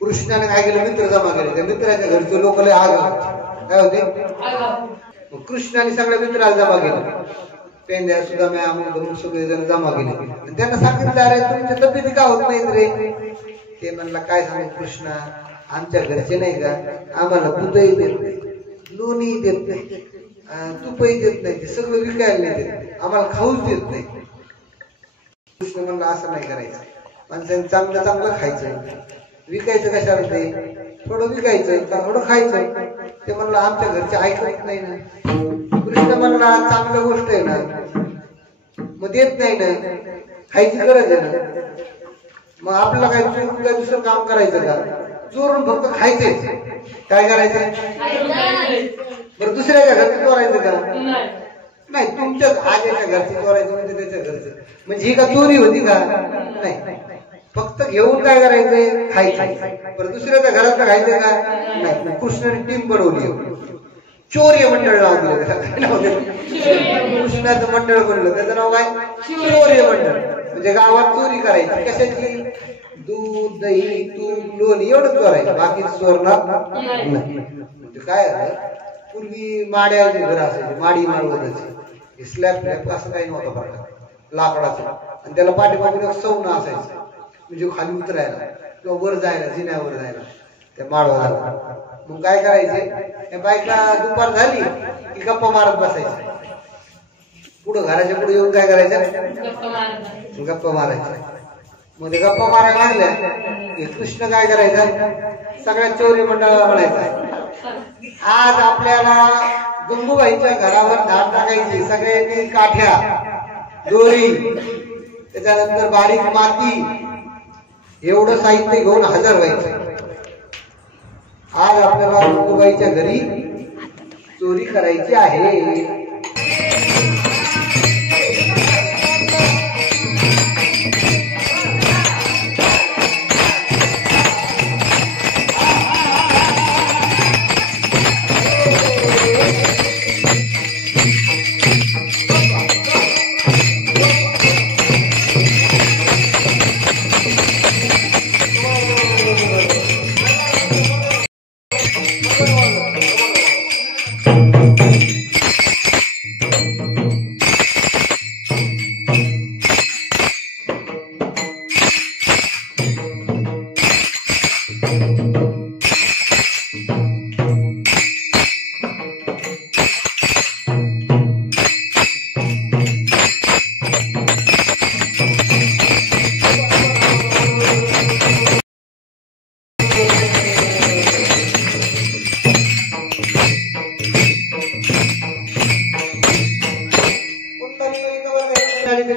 कृष्णाने काय केलं? मित्र जमा केले. त्या मित्राच्या घरचे लोक लय आग काय होते. कृष्णाने सगळ्या मित्राला जमा केलं. पेंद्या सुद्धा मी आम्ही सगळे जण जमा केले. त्यांना सांगितलं अरे तुमच्या तब्येती का होत नाहीत रे. ते म्हणला काय सांगू कृष्णा, आमच्या घरचे नाही का आम्हाला दूधही देत नाही, लोणीही देत नाही, तूपही देत नाही, ते सगळं विकायला नाही देत, आम्हाला खाऊच देत नाही. कृष्ण म्हणला असं नाही करायचं, माणसाने चांगलं चांगलं खायचं. विकायचं कशाला? ते थोडं विकायचं, थोडं खायचं. ते म्हणलं आमच्या घरचे ऐकत नाही ना. कृष्ण म्हणला चांगली गोष्ट आहे ना, मग देत नाही ना, खायची गरज आहे ना. मग आपल्याला काय चोरून काय दुसरं काम करायचं का? चोरून फक्त खायचंय. काय करायचंय? बरं दुसऱ्याच्या घरचं चोरायचं का? नाही, तुमच्याच आज्याच्या घरचं चोरायचं म्हणजे त्याच्या घरचं. म्हणजे ही का चोरी होती का? नाही, फक्त घेऊन काय करायचंय? खायचं. बरं दुसऱ्याच्या घरात खायचं का? नाही. कृष्णाने टीम बनवली, चोरी मंडळ नाव दिलं. कृष्णाचं मंडळ बनलं, त्याचं नाव काय? चोरी मंडळ. म्हणजे गावात चोरी करायची. कशाची? दूध, दही, तूप, लोणी एवढं चोरायचं, बाकी चोरणार नाही. म्हणजे काय पूर्वी माड्याचे घर असायचे, माडी माळवण्याचे, स्लॅब फ्लॅब असं काही नव्हतं प्रकार, लाकडाचं. आणि त्याला पाठीमागून सौना असायचं, म्हणजे खाली उतरायला किंवा वर जायला, जिन्यावर जायला त्या माळवाला. मग काय करायचे, बायका दुपार झाली की गप्पा मारत बसायचे. पुढं घराच्या पुढे येऊन काय करायचं? गप्पा मारायच्या. मग ते गप्पा मारायला लागल्या, कृष्ण काय करायचा? सगळ्या चोरी मंडळाला म्हणायचा आज आपल्याला गंगूबाईच्या घरावर धाड टाकायची. सगळ्यांनी काठ्या, दोरी, त्याच्यानंतर बारीक माती, एवढं साहित्य घेऊन हजर व्हायचं. आज आपल्याला गंगूबाईच्या घरी चोरी करायची आहे.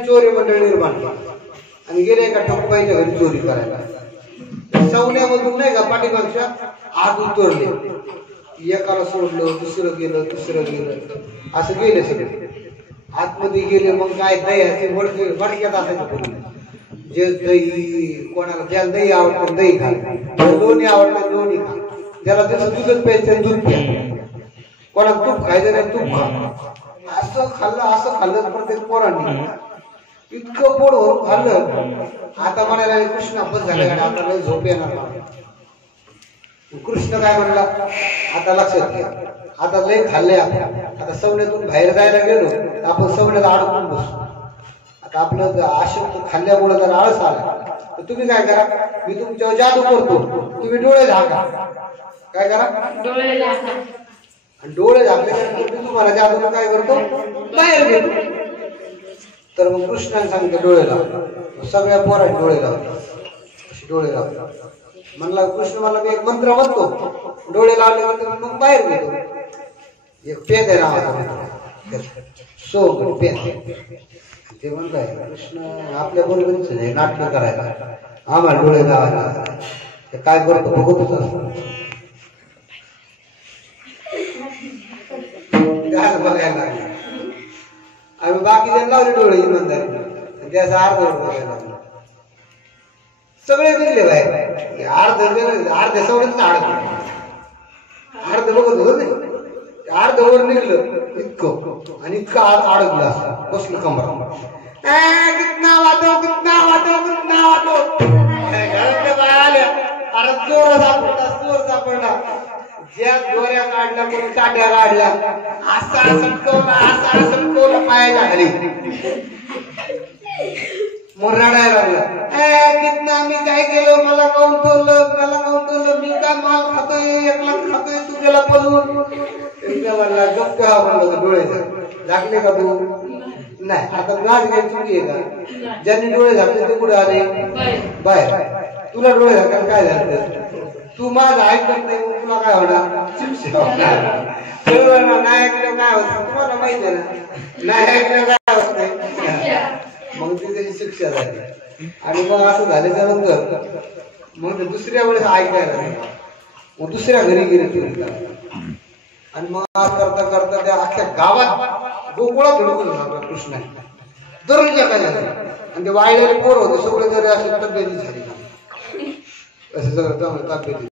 चोरी मंडळ निर्माण आणि गेले एका ठोकबाईच्या घरी चोरी करायला. सवण्यामधून नाही का पाठीमागच्या आग उतरले. एकाला सोडलं, दुसरं गेलं, असं गेले सगळे. आतमध्ये गेले मग काय दही असे मडक्यात असायचं. जे दही कोणाला ज्याला दही आवडतं दही खा, लोणी आवडतं लोणी खा, ज्याला त्याचं दूधच प्यायचं दूध प्या, कोणाला तूप खायचं नाही तूप खा. असं खाल्लं प्रत्येक पोरांनी इतकं पोट भरून खाल्लं. आता म्हणायला कृष्ण बस झालं, आता लय झोप येणार. कृष्ण काय म्हणला, आता लक्षात घ्या, आता लय खाल्ले आपण, आता सवण्यातून बाहेर जायला गेलो तर आपण सवण्यात अडकून बसू. आता आपलं आशक्त खाल्ल्यामुळे जर आळस आला तर तुम्ही काय करा, मी तुमच्यावर जादू करतो, तुम्ही डोळे झाका. काय करा, डोळे झाका. आणि डोळे झाकल्यानंतर मी तुम्हाला जादू काय करतो, बाहेर घेतो. तर मग कृष्णाने सांगितलं डोळे लाव. सगळ्या पोरांनी डोळे लावले, डोळे लावले. म्हणला कृष्ण मला मी एक मंत्र म्हणतो, डोळे लावले मग बाहेर घेतो. एक पेद आहे नावाचा, सो पेद. ते म्हणताय कृष्ण आपल्या बरोबरच नाही नाटक करायला, आम्हाला डोळे लावायला. ते काय करतो बघतच असतो, बघायला लागले. आम्ही बाकीच्या लावले डोळे इमानदारी, त्याचा अर्ध बघायला लागलो. सगळे दिले बाहेर, अर्ध्या सवडच अर्ध बघत होत नाही, अर्ध वर निघलं इतकं आणि इतकं अडकलं असं बसलं कमर. कितना वाटो कितना वाटो कितना वाटो आल्या. अरे चोर सापडला, ज्या दोऱ्या काढल्या कोणी काट्या काढल्या, असा सटकवला पायाच्या खाली. मग रडायला लागला, कितना मी काय केलं, मला काऊन ठेवलं, मी काय माल खातोय, एकला खातोय, तू गेला पळून. गप्प म्हणलं डोळे झाकले का तू, नाही. आता गाठ घ्यायची चुकी आहे का, ज्यांनी डोळे झाकले ते कुठे आले, बाहेर. तुला डोळे झाकायला काय झालं, तू माझं ऐकत नाही, तुला काय होणार, शिक्षा होणार. नाही ऐकलं काय होत तुम्हाला माहिती आहे ना, नाही ऐकलं काय होत नाही. मग ती त्याची शिक्षा झाली. आणि मग असं झाल्याच्या नंतर मग दुसऱ्या वेळेस ऐकायला नाही, मग दुसऱ्या घरी गेली. आणि मग करता करता त्या अख्ख्या गावात गोकुळात धडकून कृष्ण दररोज काय झालं. आणि ते वाळलेले पोर होते सगळे जरी असे तब्येती झाली, असं सगळं चांगलं तब्येती.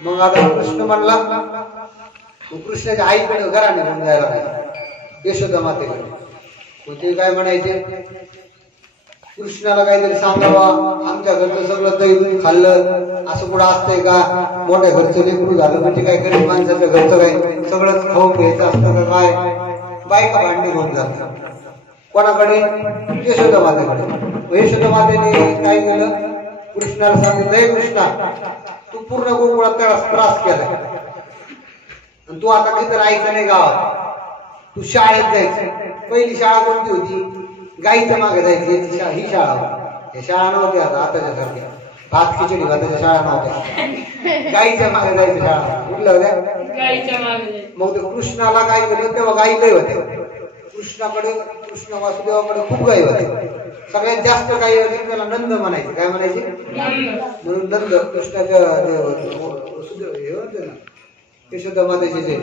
मग आता कृष्ण म्हणला, कृष्णाच्या आईकडे घराने घेऊन जायला नाही, यशोदा मातेकडे. मग ते काय म्हणायचे, कृष्णाला काहीतरी सांगावा, आमच्या घरचं सगळं दही तुम्ही खाल्लं, असं कुठं असतंय का, मोठ्या घरचं लेकरू झालं म्हणजे काय गरीब माणसाच्या घरचं काय सगळंच खाऊन घ्यायचं असतं का काय. बायका भांडी घेऊन जातात कोणाकडे, यशोदा मातेकडे. यशोदा मातेने काय केलं, कृष्णाला सांगितलं, हे कृष्णा तू पूर्ण गोकुळात त्रास केला आणि तू आता किती राहायचं नाही गावात, तू शाळेत जायचं. पहिली शाळा कोणती होती, गाईच्या मागे जायची ही शाळा होती. शाळा नव्हती आताच्या सारख्या भात खिचडी भाताच्या शाळा नव्हत्या, गाईच्या मागे जायची शाळा. कुठल्या होत्या, मग ते कृष्णाला काय केलं, तेव्हा गाई लय होत्या कृष्णाकडे, कृष्ण वासुदेवाकडे खूप गाई होते. सगळ्यात जास्त गाई होती, त्याला नंद म्हणायचे. काय म्हणायचे, म्हणून नंद कृष्णाच्या हे होते ना यशोदा मातेचे जे,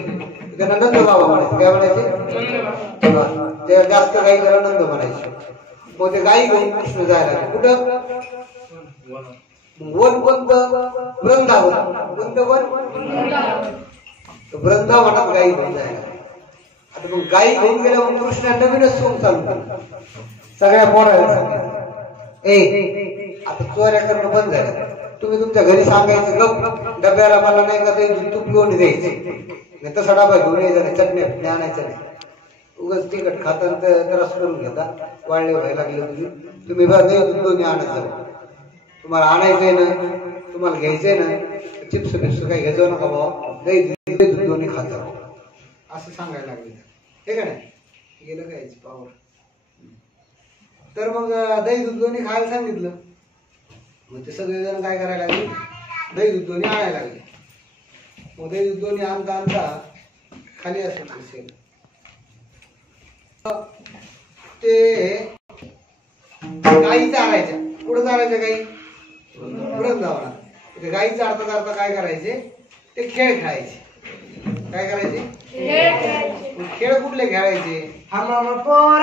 त्यांना नंद बाबा म्हणायचे. काय म्हणायचे, ते जास्त गाई त्याला नंद म्हणायचे. मग ते गाई घेऊन कृष्ण जायला लागले. कुठं, वन कोणतं, वृंदावन. कोणतं वन, वृंदावनात गाई घेऊन जायला. आता मग गाई घेऊन गेल्या मग कृष्ण नवीनच सोंग चालू करतात सगळ्या पोराला. आता चोऱ्या करणं बंद झालं, तुम्ही तुमच्या घरी सांगायचं, गप डब्याला मला नाही का ते तूप घेऊन द्यायचे, तसा डबा घेऊन यायचा नाही, चटण्या फिटणे आणायचं नाही. उगाच तिखट खाता त्रास करून घेता, वाळले व्हायला लागले तुम्ही दही दोन्ही आणायचं. तुम्हाला आणायचंय ना, तुम्हाला घ्यायचंय ना, चिप्स बिप्स काही घ्यायचं नका बाबा, दही दोन्ही खाता असं सांगायला लागले. हे का नाही, गेलं काय पावर. तर मग दही दूध दोन्ही खायला सांगितलं. मग ते सगळेजण काय करायला लागले, दही दूध दोन्ही आणायला लागले. मग दही दूध दोन्ही आणता आणता खाली असेल ते गाई चारायच्या. कुठं चारायच्या गाई, वृंदावनात. ते गाई चारता चारता काय करायचे, ते खेळ खेळायचे. काय करायचे, खेळ कुठले खेळायचे? हमाम पोर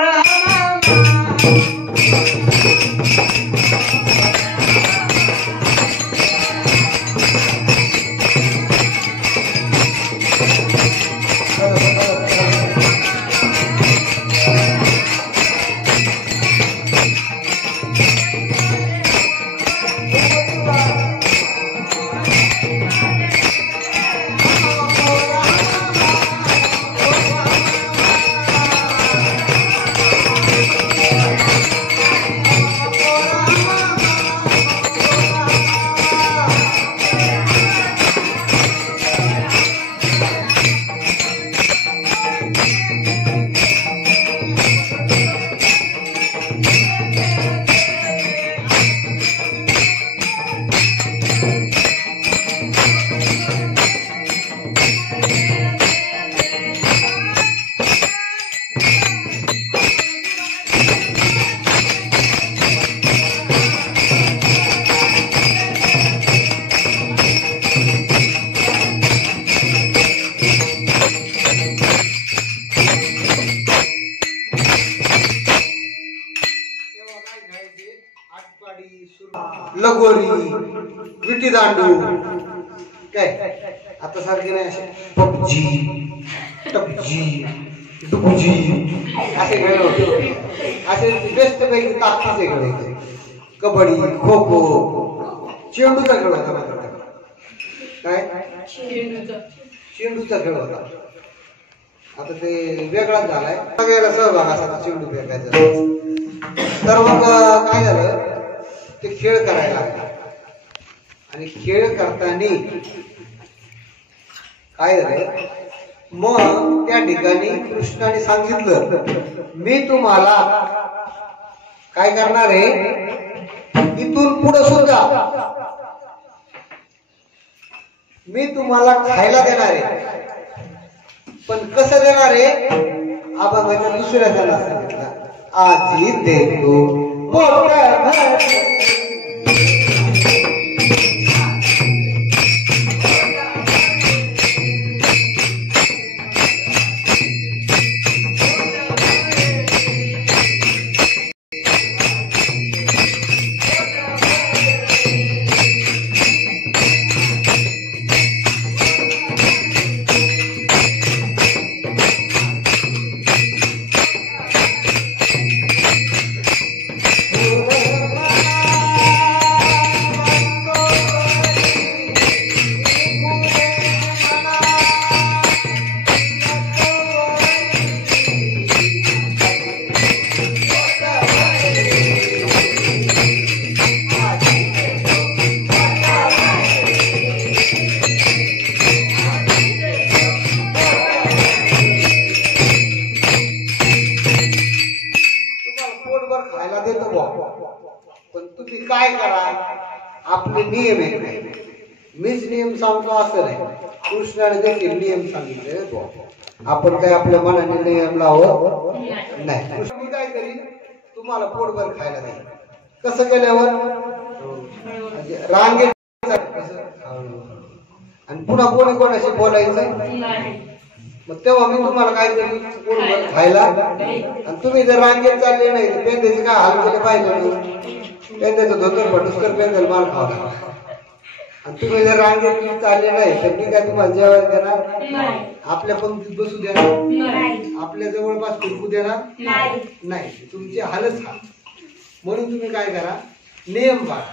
लगोरी, विटी दांडू, काय आता सारखे नाही असे पबजी, टपजी, डुबजी असे खेळ होते. असे बेस्ट पैकी ताकदीचे खेळ होते. कबड्डी, खो खो, चेंडूचा खेळ होता माझ्याकडे. काय चेंडूचा खेळ होता. आता ते वेगळाच झालाय. सगळ्याला सहभाग असा चेंडू फेकायचा. तर मग काय झालं, ते खेळ करायला लागला. आणि खेळ करताना काय झालं, मग त्या ठिकाणी कृष्णाने सांगितलं, मी तुम्हाला काय करणार आहे, इथून पुढे सुद्धा मी तुम्हाला खायला देणार आहे. पण कसं देणार आहे, आबाबाच्या दुसऱ्या जणाला सांगितलं, आजी देतो मोठं घर. पण तुम्ही काय करा, आपले नियम आहे. मीच नियम सांगतो असं नाही, कृष्णाने देखील नियम सांगितले. आपण काय आपल्या मनाने नियम लावत नाही. कृष्ण काय करी, तुम्हाला पोटभर खायला नाही. कसं केल्यावर, रांगेत आणि पुन्हा कोणी कोणाशी बोलायचं. मग तेव्हा मी तुम्हाला काय करी, पोटभर खायला. आणि तुम्ही जर रांगेत चालले नाही तर पेंद्याचे काय हाल केले पाहिजे, पेंद्याचं धोतर फटुसकर पेंद्याला मार खावा. आणि तुम्ही जर रांगेत चालले नाही तर मी काय तुम्हाला जेवायला देणार, आपल्या पंक्तीत बसू देणार, आपल्या जवळपास फिरकू देणार नाही. तुमची हालच हा. म्हणून तुम्ही काय करा, नियम पाळा.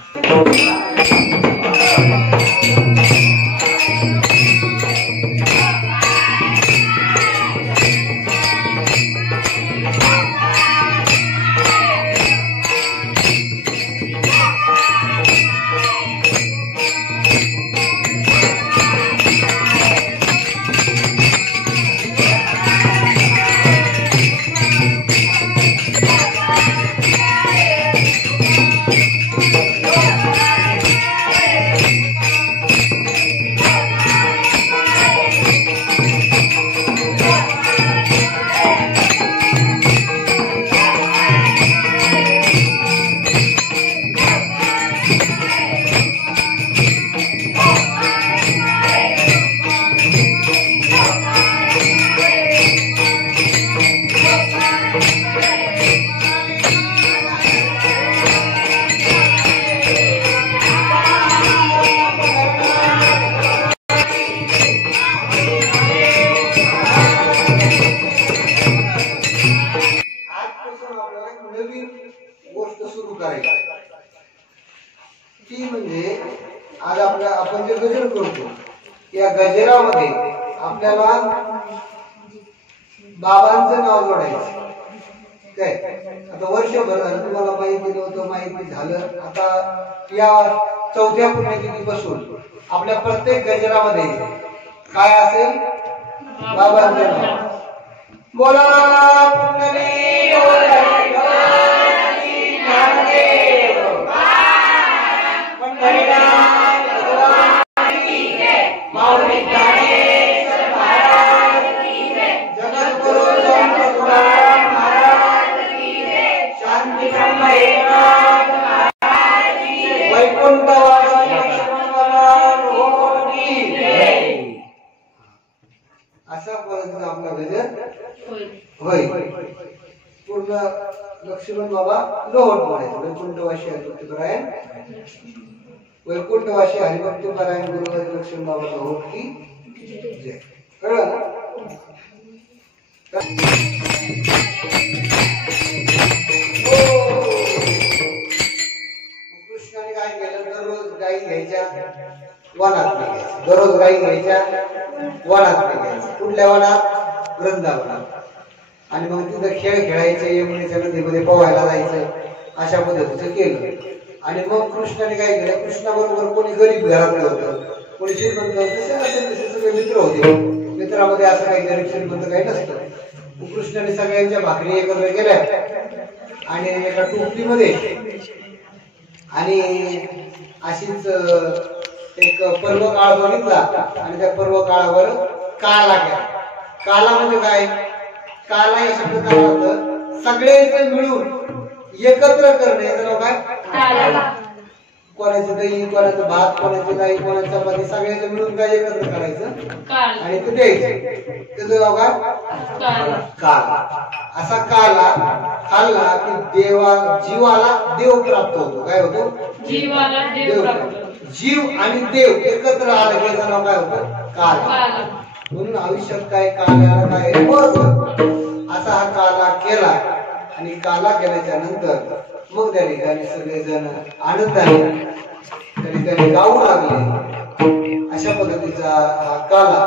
करायची ती म्हणजे आज आपण जे गजर करतो या गजरामध्ये आपल्याला बाबांचं नाव जोडायचं काय. आता वर्षभर झालं तुम्हाला माहिती नव्हतं, माहिती झालं. आता या चौथ्या पुण्यतिथीपासून आपल्या प्रत्येक गजरामध्ये काय असेल, बाबांचं नाव. बोला असा पद्धतीने आपला गजर होय. पूर्ण लक्ष्मण बाबा लोहट म्हणायचं. वैकुंठवासी हरिभक्तपरायण, वैकुंठवासी हरिभक्तपरायण गुरुवारी लक्ष्मण बाबा लोहट की जय. कळलं ना? कृष्णाने काय केलं, दररोज गाई घ्यायच्या वनात घ्यायच्या, दररोज गाई घ्यायच्या वनात घ्यायच्या. कुठल्या वनात? वृंदावनात. आणि मग तिथं खेळ खेळायचे, यमुनेच्या नदीमध्ये पोहायला जायचं, अशा पद्धतीचं केलं. आणि मग कृष्णाने काय केलं, कृष्णाबरोबर कोणी गरीब घरातलं होतं, कोणी श्रीमंत होतं, तसे सगळे मित्र होते. मित्रामध्ये असं काही गरीब श्रीमंत काही नसतं. कृष्णाने सगळ्यांच्या भाकरी एकत्र केल्या आणि एका टोपलीमध्ये, आणि अशीच एक पर्व काळ बघितला आणि त्या पर्व काळावर काला केला. काला म्हणजे काय? काला हे शब्द काय होतं, सगळे मिळून एकत्र करणे याचं नाव काय? कोणाचं दही, कोणाचं भात, कोणाची डाळी, कोणाची चपाती, सगळ्याचं मिळून काय एकत्र करायचं आणि ते द्यायचं. त्याचं नाव काय? काला. असा काला खाल्ला की जीवाला देव प्राप्त होतो. काय होतो? जीवाला देव प्राप्त. जीव आणि देव एकत्र आलं की याचं नाव काय होतं? काला. म्हणून आयुष्यात काय काला काय असा हा काला केला. आणि काला केल्याच्या नंतर मग त्या ठिकाणी सगळेजण आनंदाने त्या ठिकाणी गाऊ लागले. अशा पद्धतीचा हा काला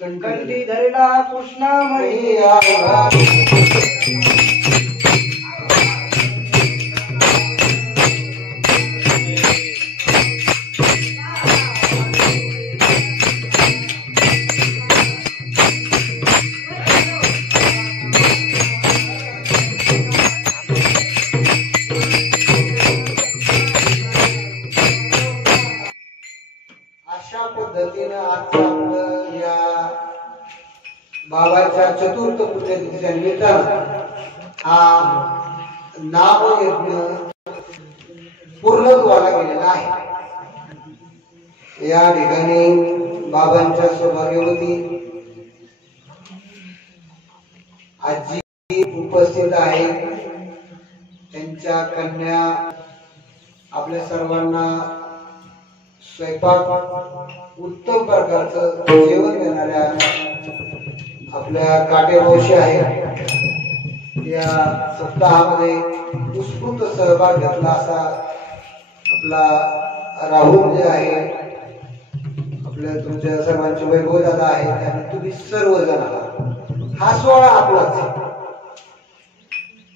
कंठी धरला कृष्णा मैया. बाबाच्या चतुर्थ पुण्यतिथीच्या निमित्तानं हा नामयज्ञ पूर्णत्वाला गेलेला आहे. या ठिकाणी बाबांच्या सौभाग्यवती आजी उपस्थित आहे. त्यांच्या कन्या आपल्या सर्वांना स्वयंपाक उत्तम प्रकारचं जेवण देणाऱ्या आपल्या काटेमावशी आहेत. या सप्ताहामध्ये उत्स्फूर्त सहभाग घेतला असा आपला राहुल जे आहे, आपल्या तुमच्या सर्वांचे वैभव दादा आहेत, आणि तुम्ही सर्वजण आहात. हा सोहळा आपलाच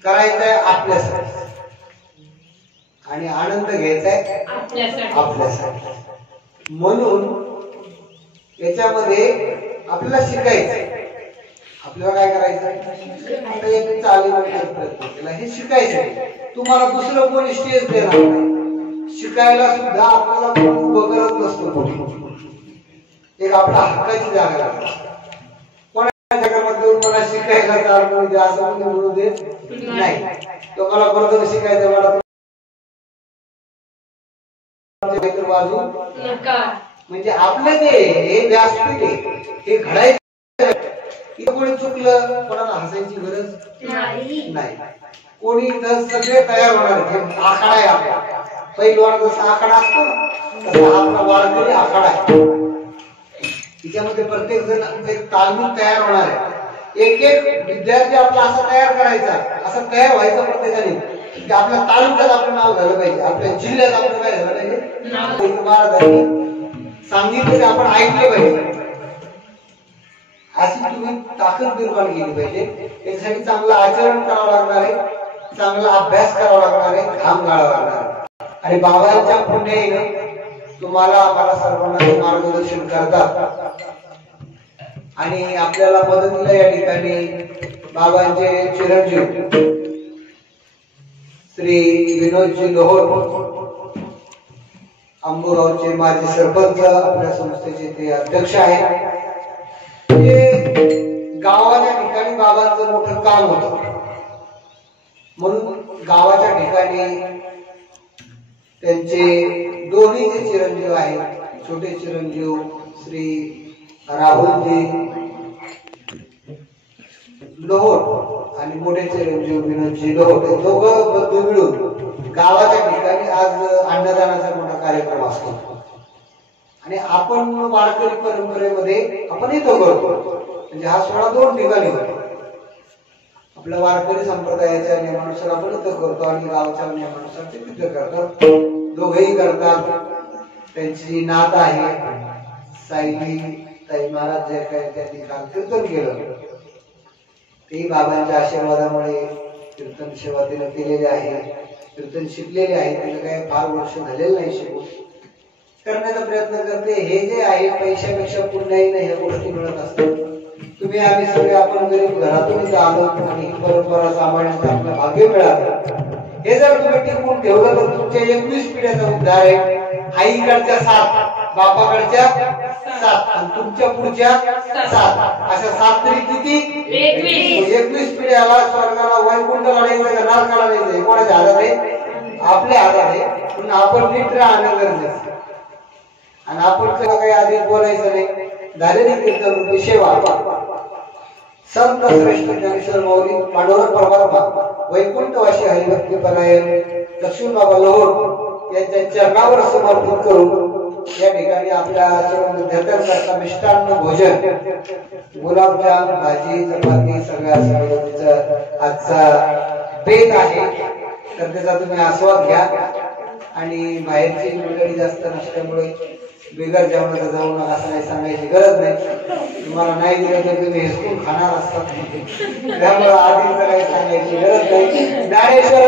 करायचा आहे, आपल्यासाठी, आणि आनंद घ्यायचा आहे आपल्यासाठी. म्हणून याच्यामध्ये आपल्याला शिकायचं. आपल्याला काय करायचं? एक प्रयत्न केला हे शिकायचं. तुम्हाला दुसरं कोणी स्टेज देणार नाही. शिकायला सुद्धा आपल्याला कोण उभं करत नसतं. कोणी एक आपल्या हक्काची जागा लागते. कोणाच्या जगामध्ये मला शिकायला चालू द्या असं कोणी म्हणू देत नाही. तो मला परत शिकायचं मला वाजू म्हणजे आपलं ते व्यासपीठ आहे, हे घडायचं. इथं कोणी चुकलं, कोणाला हसायची गरज नाही. कोणी इथं सगळे तयार होणार. आखाडा आहे आपला. पहिलवान जसा आखाडा असतो तसा आपला वारकरी आखाडा आहे. तिच्यामध्ये प्रत्येक जण एक तालमीत तयार होणार आहे. एक एक विद्यार्थी आपला असा तयार करायचा, असा तयार व्हायचा प्रत्येकाने. की आपल्या तालुक्यात आपलं नाव झालं पाहिजे, आपल्या जिल्ह्यात आपलं काय झालं पाहिजे, महाराजांनी सांगितलं ते आपण ऐकलं पाहिजे. अशी तुम्ही ताकद निर्माण केली पाहिजे. यासाठी चांगलं आचरण करावं लागणार आहे, चांगला अभ्यास करावा लागणार आहे, घाम गाळावा लागणार आहे. आणि बाबांच्या पुण्याईनं तुम्हाला आम्हाला सर्वांना मार्गदर्शन करतात. आणि आपल्याला मदतीला या ठिकाणी बाबांचे चिरंजीव श्री विनोदजी लोहोर, अंबुगावचे माजी सरपंच, आपल्या संस्थेचे ते अध्यक्ष आहेत. गावाच्या ठिकाणी बाबांचं मोठं काम होतं, म्हणून गावाच्या ठिकाणी त्यांचे दोन्ही जे चिरंजीव आहेत, छोटे चिरंजीव श्री राहुलजी लोहोर आणि मोठे चिरंजीव विनोदजी लोहोर, हे दोघं बंधू मिळून गावाच्या ठिकाणी आज अन्नदानाचा मोठा कार्यक्रम असतो. आणि आपण वारकरी परंपरेमध्ये आपण इथं करतो, म्हणजे हा सोहळा दोन ठिकाणी होतो. आपल्या वारकरी संप्रदायाच्या नियमानुसार आपण इथं करतो आणि गावच्या नियमानुसार ते तिथं करतात. दोघेही करतात. त्यांची नात आहे सायली ताई महाराज, जे काही त्यांनी काल कीर्तन केलं ते बाबांच्या आशीर्वादामुळे कीर्तन सेवा तिने केलेली आहे, कीर्तन शिकलेले आहे. तिला काही फार वर्ष झालेलं नाही, शिकून करण्याचा प्रयत्न करते. हे जे आहे पैशापेक्षा पुण्याही नाही, ह्या गोष्टी मिळत असतात. तुम्ही आम्ही सगळे आपण गरीब घरातूनच आलो आणि ही परंपरा सांभाळण्याचं आपलं भाग्य मिळालं. हे जर तुम्ही टिकून ठेवलं तर तुमच्या 21 पिढ्याचा उद्धार आहे. आईकडच्या 7, बापाकडच्या 7 आणि तुमच्या पुढच्या 7, अशा 7 तरी किती 21 पिढ्याला स्वर्गाला वैकुंठाला जायचं का नरकाला जायचं कोणाच्या हातात आहे? आपल्या हातात आहे. म्हणून आपण नीट राहणं गरजेचं. आणि आपण काही आधी बोलायचं नाही. झालेली कीर्तन सेवा संत श्रेष्ठ ज्ञानेश्वर माऊली पांडुरंग परमात्मा वैकुंठवासी हरिभक्ती परायण लक्ष्मण बाबा लोहोर यांच्या चरणावर समर्पित करून या ठिकाणी आपल्या सर्व विद्यार्थ्यांकरता मिष्टान्न भोजन, गुलाबजाम, भाजी, चपाती सगळ्या सगळ्याचा आजचा बेत आहे. तर त्याचा तुम्ही आस्वाद घ्या. आणि बाहेरची मंडळी जास्त नसल्यामुळे बिगर जेवणाचा जाऊ नका असं काही सांगायची गरज नाही. तुम्हाला नाही दिलं तर तुम्ही हिसकून खाणार असतात, त्यामुळे आधीच काही सांगायची गरज नाही. ज्ञानेश्वर